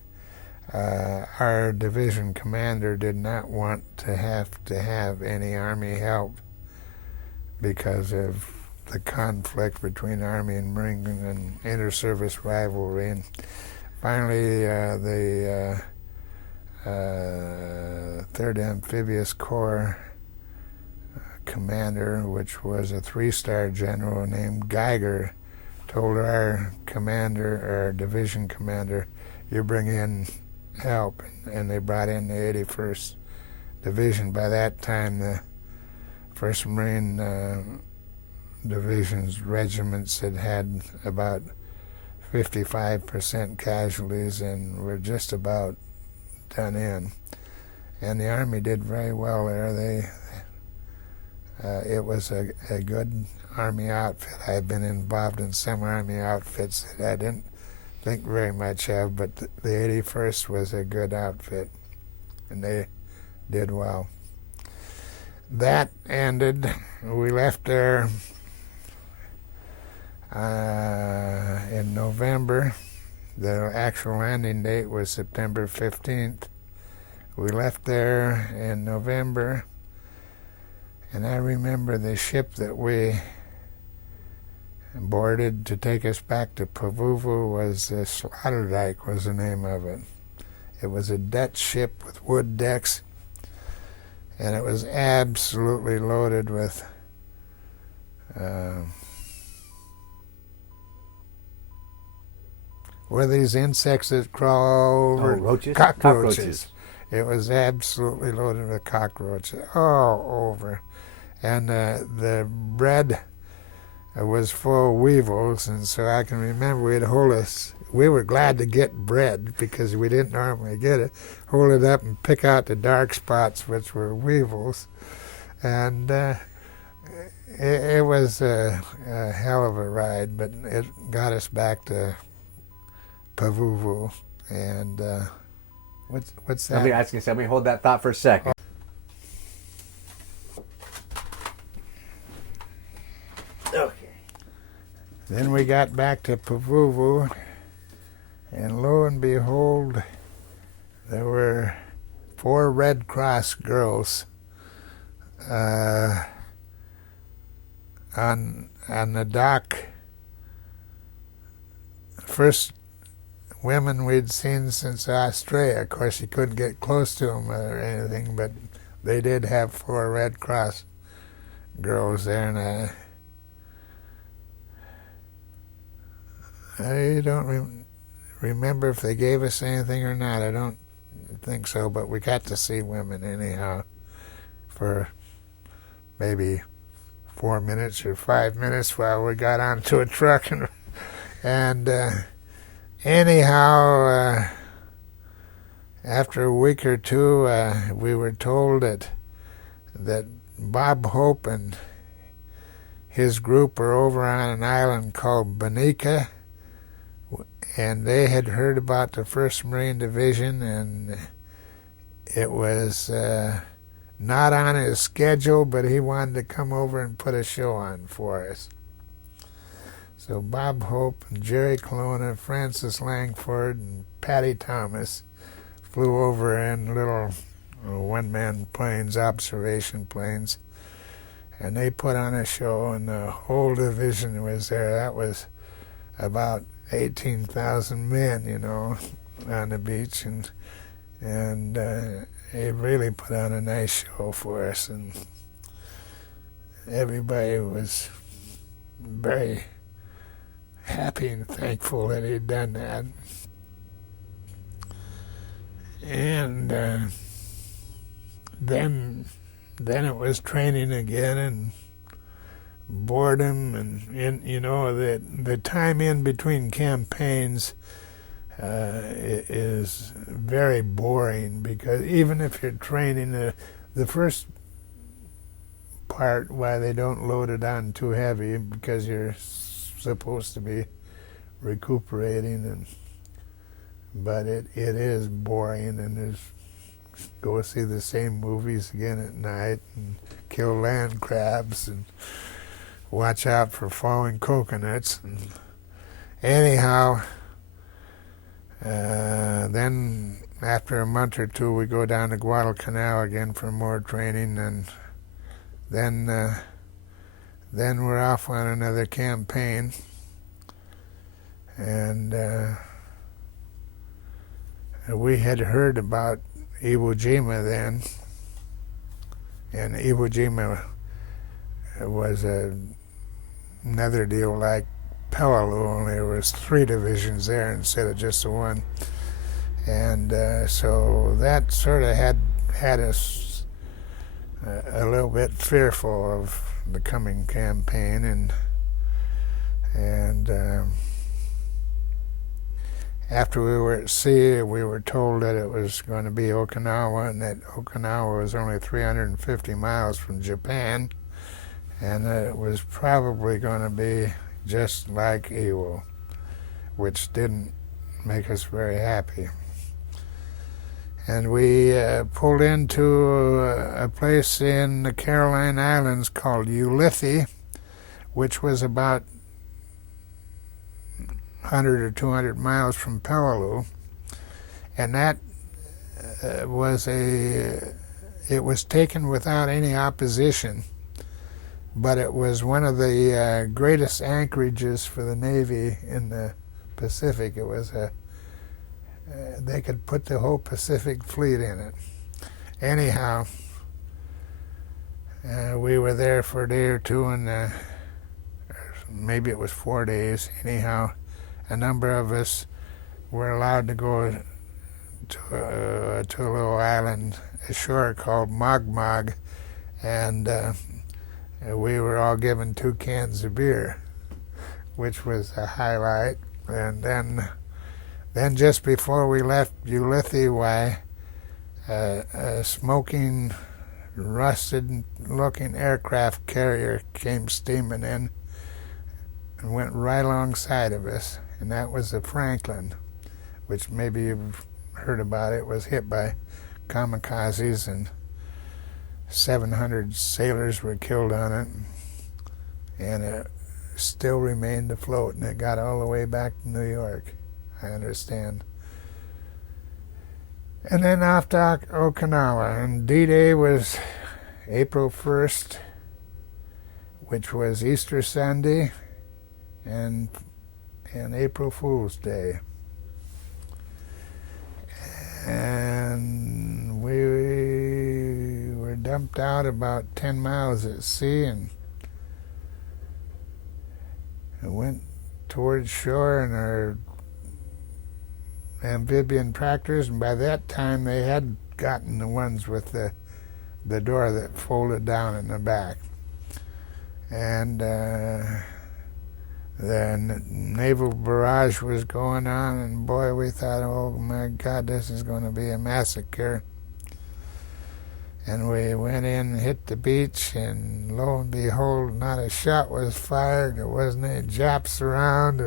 Our division commander did not want to have any Army help because of the conflict between Army and Marine and inter-service rivalry. And finally, the 3rd Amphibious Corps commander, which was a 3-star general named Geiger, told our commander, our division commander, you bring in help. And they brought in the 81st Division. By that time, the 1st Marine Division's regiments had about 55% casualties and were just about done in. And the Army did very well there. It was a good Army outfit. I had been involved in some Army outfits that I didn't think very much of, but the 81st was a good outfit, and they did well. That ended. We left there in November. The actual landing date was September 15th. We left there in November. And I remember the ship that we boarded to take us back to Pavuvu was Sloterdijk was the name of it. It was a Dutch ship with wood decks, and it was absolutely loaded with what are these insects that crawl over? Oh, roaches? Cockroaches. It was absolutely loaded with cockroaches all over. And the bread was full of weevils, and so I can remember we were glad to get bread because we didn't normally get it, hold it up and pick out the dark spots, which were weevils. And it was a hell of a ride, but it got us back to Pavuvu. And what's that? Let me hold that thought for a second. Okay. Then we got back to Pavuvu, and lo and behold, there were 4 Red Cross girls on the dock first women we'd seen since Australia. Of course, you couldn't get close to them or anything, but they did have 4 Red Cross girls there, and I don't remember if they gave us anything or not. I don't think so, but we got to see women anyhow for maybe 4 minutes or 5 minutes while we got onto a truck, and anyhow, after a week or two, we were told that Bob Hope and his group were over on an island called Bonica, and they had heard about the 1st Marine Division, and it was not on his schedule, but he wanted to come over and put a show on for us. So Bob Hope and Jerry Colonna, Francis Langford, and Patty Thomas flew over in little one-man planes, observation planes, and they put on a show, and the whole division was there. That was about 18,000 men, you know, on the beach, and they really put on a nice show for us, and everybody was very happy and thankful that he'd done that. And then it was training again, and boredom, and you know, the time in between campaigns is very boring, because even if you're training, the first part, why they don't load it on too heavy, because you're supposed to be recuperating, but it is boring, and there's go see the same movies again at night, and kill land crabs, and watch out for falling coconuts. And anyhow, then after a month or two, we go down to Guadalcanal again for more training, and then we're off on another campaign. And we had heard about Iwo Jima then, and Iwo Jima was another deal like Peleliu, only there was 3 divisions there instead of just the 1. And so that sort of had us a little bit fearful of the coming campaign, and after we were at sea, we were told that it was going to be Okinawa, and that Okinawa was only 350 miles from Japan, and that it was probably going to be just like Iwo, which didn't make us very happy. And we pulled into a place in the Caroline Islands called Ulithi, which was about 100 or 200 miles from Peleliu, and that it was taken without any opposition, but it was one of the greatest anchorages for the Navy in the Pacific. It was they could put the whole Pacific Fleet in it. Anyhow, we were there for a day or two, and maybe it was 4 days. Anyhow, a number of us were allowed to go to a little island ashore called Mogmog, and we were all given 2 cans of beer, which was a highlight. And then just before we left Ulithi, a smoking, rusted-looking aircraft carrier came steaming in and went right alongside of us, and that was the Franklin, which maybe you've heard about. It was hit by kamikazes, and 700 sailors were killed on it, and it still remained afloat, and it got all the way back to New York, I understand. And then off to Okinawa, and D-Day was April 1st, which was Easter Sunday, and and April Fool's Day. And we were dumped out about 10 miles at sea and went towards shore in our amphibian tractors, and by that time they had gotten the ones with the door that folded down in the back. And the naval barrage was going on, and boy, we thought, oh my God, this is going to be a massacre. And we went in and hit the beach, and lo and behold, not a shot was fired. There wasn't any Japs around,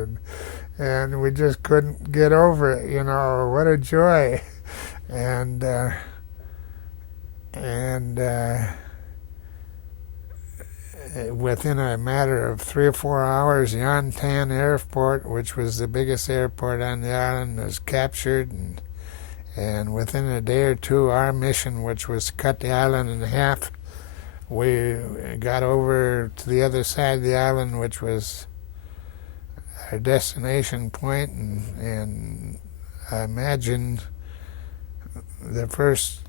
and we just couldn't get over it, you know. What a joy. And within a matter of 3 or 4 hours, Yantan Airport, which was the biggest airport on the island, was captured, and within a day or two, our mission, which was to cut the island in half, we got over to the other side of the island, which was our destination point, and I imagine the first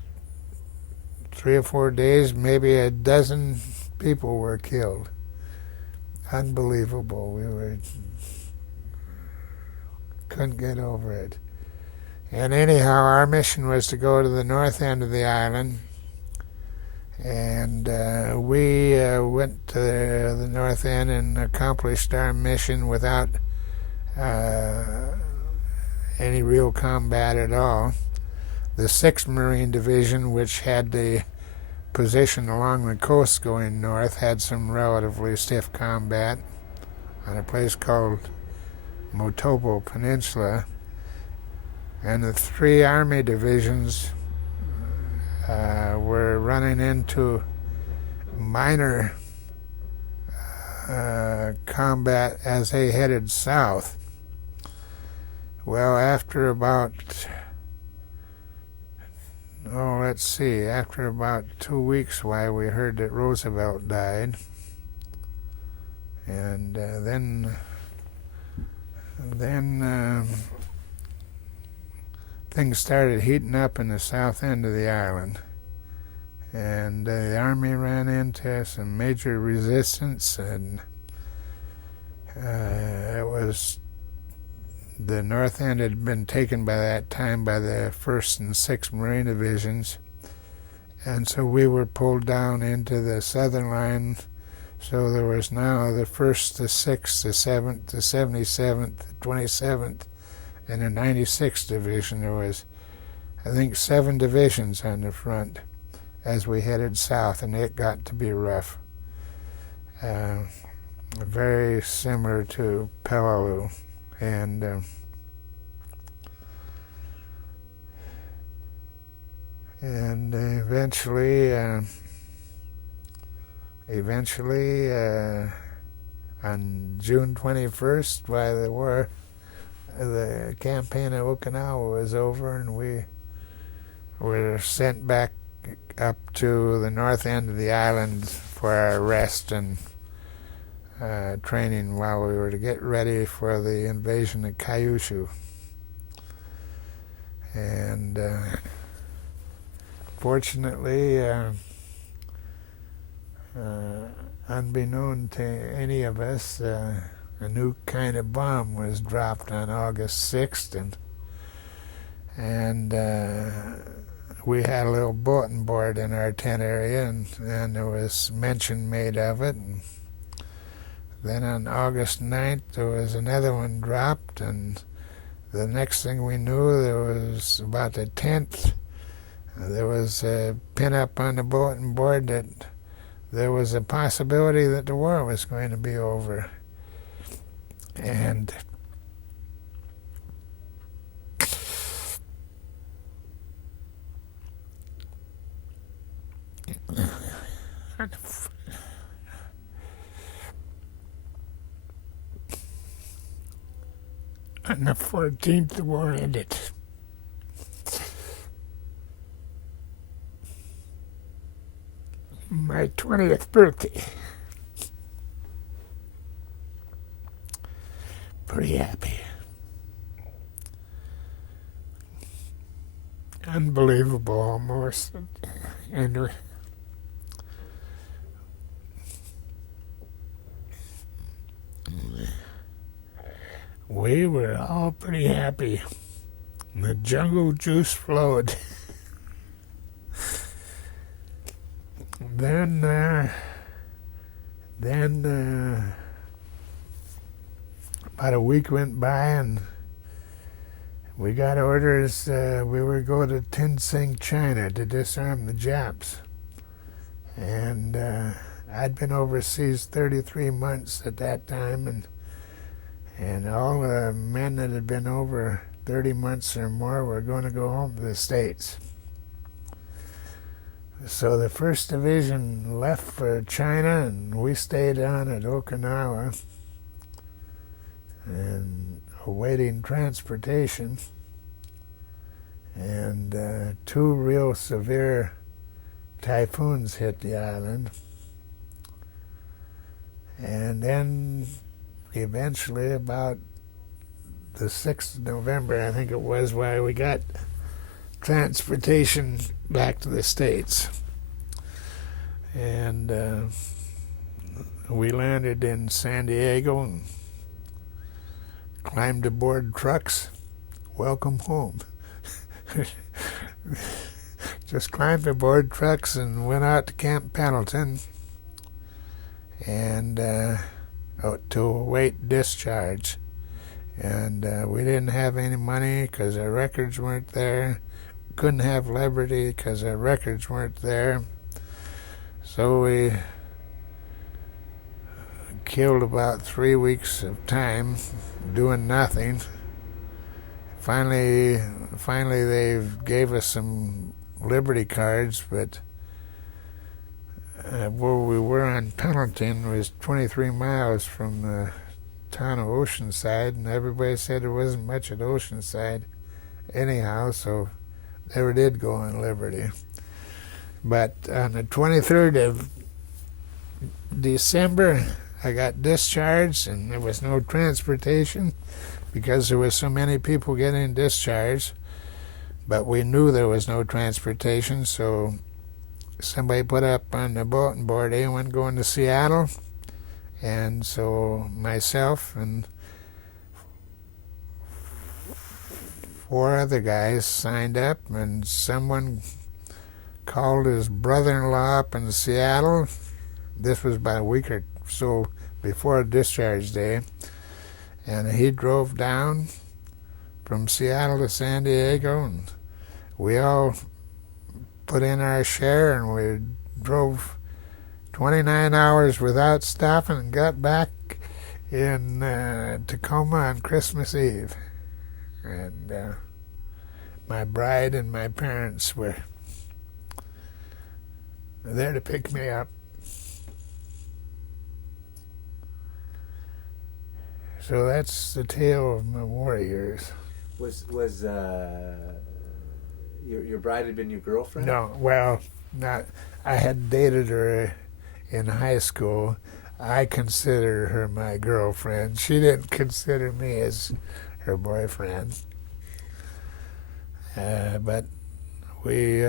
3 or 4 days, maybe a dozen people were killed. Unbelievable. We couldn't get over it. And anyhow, our mission was to go to the north end of the island, and we went to the north end and accomplished our mission without any real combat at all. The 6th Marine Division, which had the position along the coast going north, had some relatively stiff combat on a place called Motobo Peninsula. And the 3 Army divisions were running into minor combat as they headed south. Well, after about, after about 2 weeks, why, we heard that Roosevelt died. And then things started heating up in the south end of the island, and the Army ran into some major resistance, and it was, the north end had been taken by that time by the 1st and 6th Marine Divisions, and so we were pulled down into the southern line. So there was now the 1st, the 6th, the 7th, the 77th, the 27th, and the 96th Division. There was, I think, 7 divisions on the front as we headed south, and it got to be rough. Very similar to Peleliu. And eventually on June 21st, while the campaign of Okinawa was over, and we were sent back up to the north end of the island for our rest and training while we were to get ready for the invasion of Kyushu. And fortunately, unbeknown to any of us, a new kind of bomb was dropped on August 6th, and we had a little bulletin board in our tent area, and there was mention made of it. And then on August 9th, there was another one dropped, and the next thing we knew, there was about the 10th, there was a pin up on the bulletin board that there was a possibility that the war was going to be over. And on the 14th, the war ended. My 20th birthday. pretty happy. Unbelievable almost. And we were all pretty happy. The jungle juice flowed. Then about a week went by and we got orders. We were going to Tientsin, China to disarm the Japs. And I'd been overseas 33 months at that time, and all the men that had been over 30 months or more were going to go home to the States. So the 1st Division left for China, and we stayed on at Okinawa and awaiting transportation. And 2 real severe typhoons hit the island. And then eventually, about the 6th of November, I think it was, why we got transportation back to the States. And we landed in San Diego and climbed aboard trucks. Welcome home. Just climbed aboard trucks and went out to Camp Pendleton and to await discharge. And we didn't have any money because our records weren't there. Couldn't have liberty because our records weren't there. So we killed about 3 weeks of time doing nothing. Finally they gave us some liberty cards, but where we were on Pendleton was 23 miles from the town of Oceanside, and everybody said there wasn't much at Oceanside anyhow, so never did go on liberty. But on the 23rd of December, I got discharged, and there was no transportation because there was so many people getting discharged. But we knew there was no transportation, so somebody put up on the bulletin board, anyone going to Seattle? And so myself and 4 other guys signed up, and someone called his brother-in-law up in Seattle. This was about a week or so before discharge day. And he drove down from Seattle to San Diego, and we all put in our share, and we drove 29 hours without stopping and got back in Tacoma on Christmas Eve. And my bride and my parents were there to pick me up. So that's the tale of my war years. Was your bride had been your girlfriend? No, well, not. I had dated her in high school. I considered her my girlfriend. She didn't consider me as her boyfriend. But we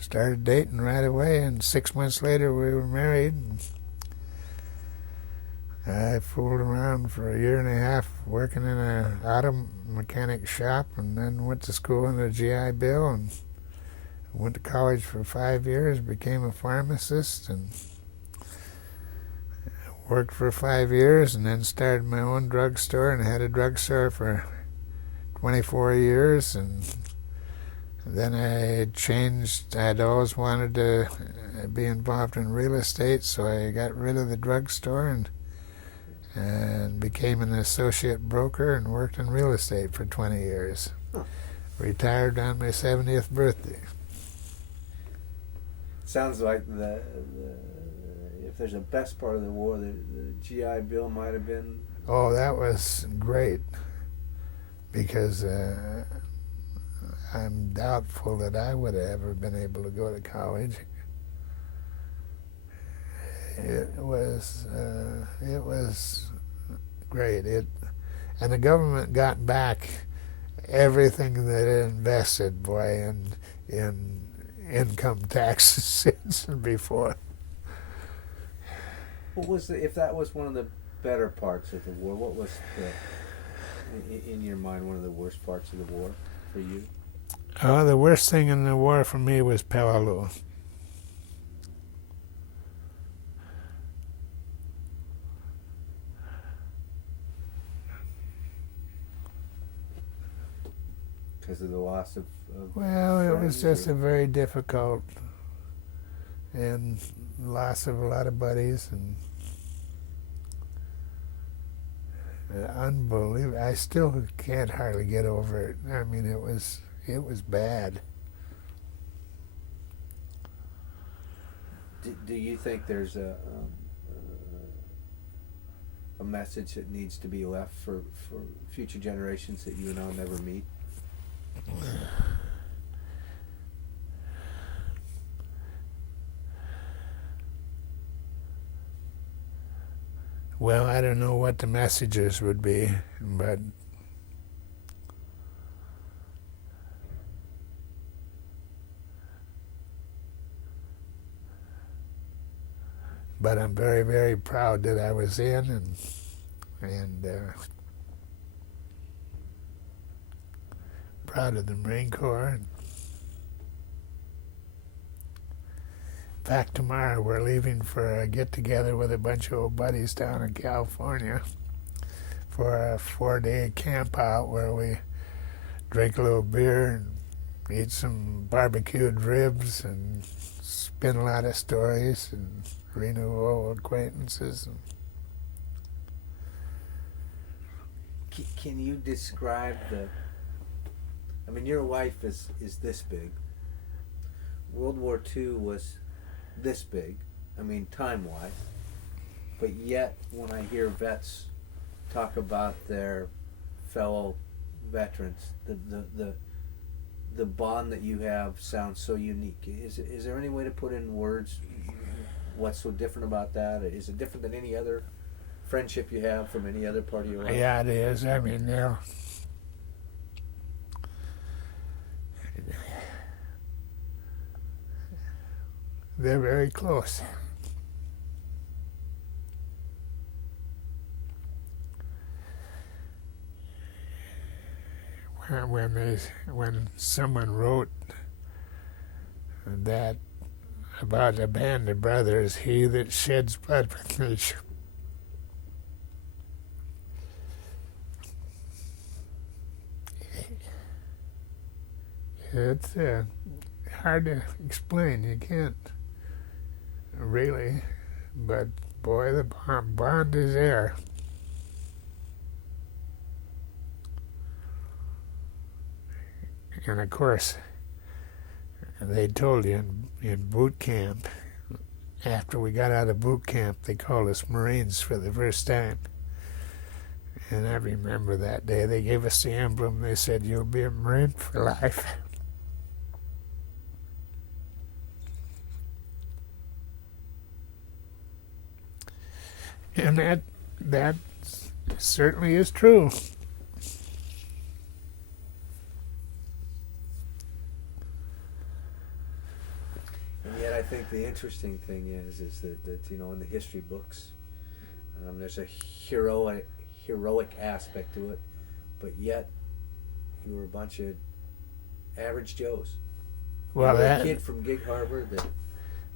started dating right away, and 6 months later we were married. I fooled around for a year and a half working in an auto mechanic shop, and then went to school in the GI Bill, and went to college for 5 years, became a pharmacist, and worked for 5 years, and then started my own drugstore, and had a drugstore for 24 years, and then I changed. I'd always wanted to be involved in real estate, so I got rid of the drugstore and became an associate broker and worked in real estate for 20 years. Huh. Retired on my 70th birthday. Sounds like if there's a best part of the war, the GI Bill might have been. Oh, that was great, because I'm doubtful that I would have ever been able to go to college. It was great. And the government got back everything that it invested, boy, in income taxes since and before. What was if that was one of the better parts of the war? What was in your mind one of the worst parts of the war for you? Oh, the worst thing in the war for me was Peleliu. Because of the loss of well, it was friends, just a very difficult and loss of a lot of buddies and unbelievable. I still can't hardly get over it. I mean, it was bad. Do you think there's a message that needs to be left for future generations that you and I'll never meet? Well, I don't know what the messages would be, but I'm very, very proud that I was in, and proud of the Marine Corps. In fact, tomorrow we're leaving for a get-together with a bunch of old buddies down in California for a 4-day camp out where we drink a little beer and eat some barbecued ribs and spin a lot of stories and renew old acquaintances. Can you describe I mean, your life is this big. World War II was this big, I mean, time-wise, but yet when I hear vets talk about their fellow veterans, the bond that you have sounds so unique. Is there any way to put in words what's so different about that? Is it different than any other friendship you have from any other part of your life? Yeah, it is. I mean, they're very close. When someone wrote that about a band of brothers, he that sheds blood with me. It's hard to explain. You can't really, but boy, the bond is there. And of course, they told you in boot camp, after we got out of boot camp, they called us Marines for the first time. And I remember that day, they gave us the emblem. They said, "You'll be a Marine for life." And that certainly is true. And yet I think the interesting thing is that you know, in the history books, there's a heroic aspect to it, but yet you were a bunch of average Joes. Well, you were a kid from Gig Harbor.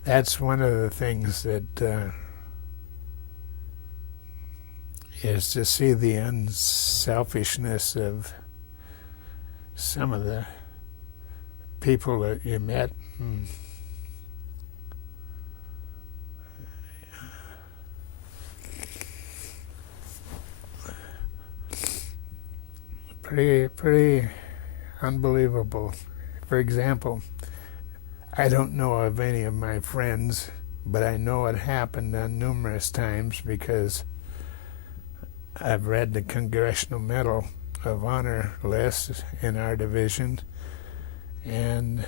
That's one of the things that is to see the unselfishness of some of the people that you met. Pretty unbelievable. For example, I don't know of any of my friends, but I know it happened on numerous times because I've read the Congressional Medal of Honor list in our division, and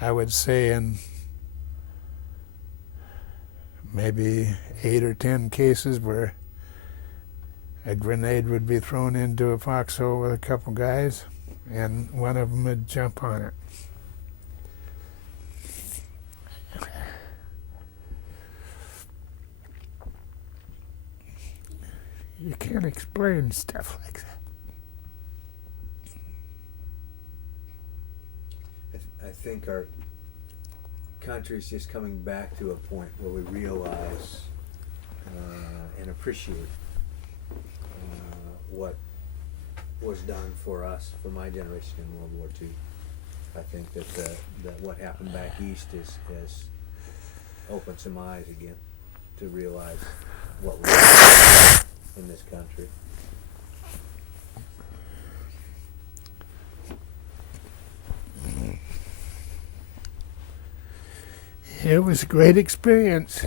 I would say in maybe 8 or 10 cases where a grenade would be thrown into a foxhole with a couple guys, and one of them would jump on it. You can't explain stuff like that. I think our country's just coming back to a point where we realize and appreciate what was done for us, for my generation in World War II. I think that what happened back east has opened some eyes again to realize what we have in this country. It was a great experience.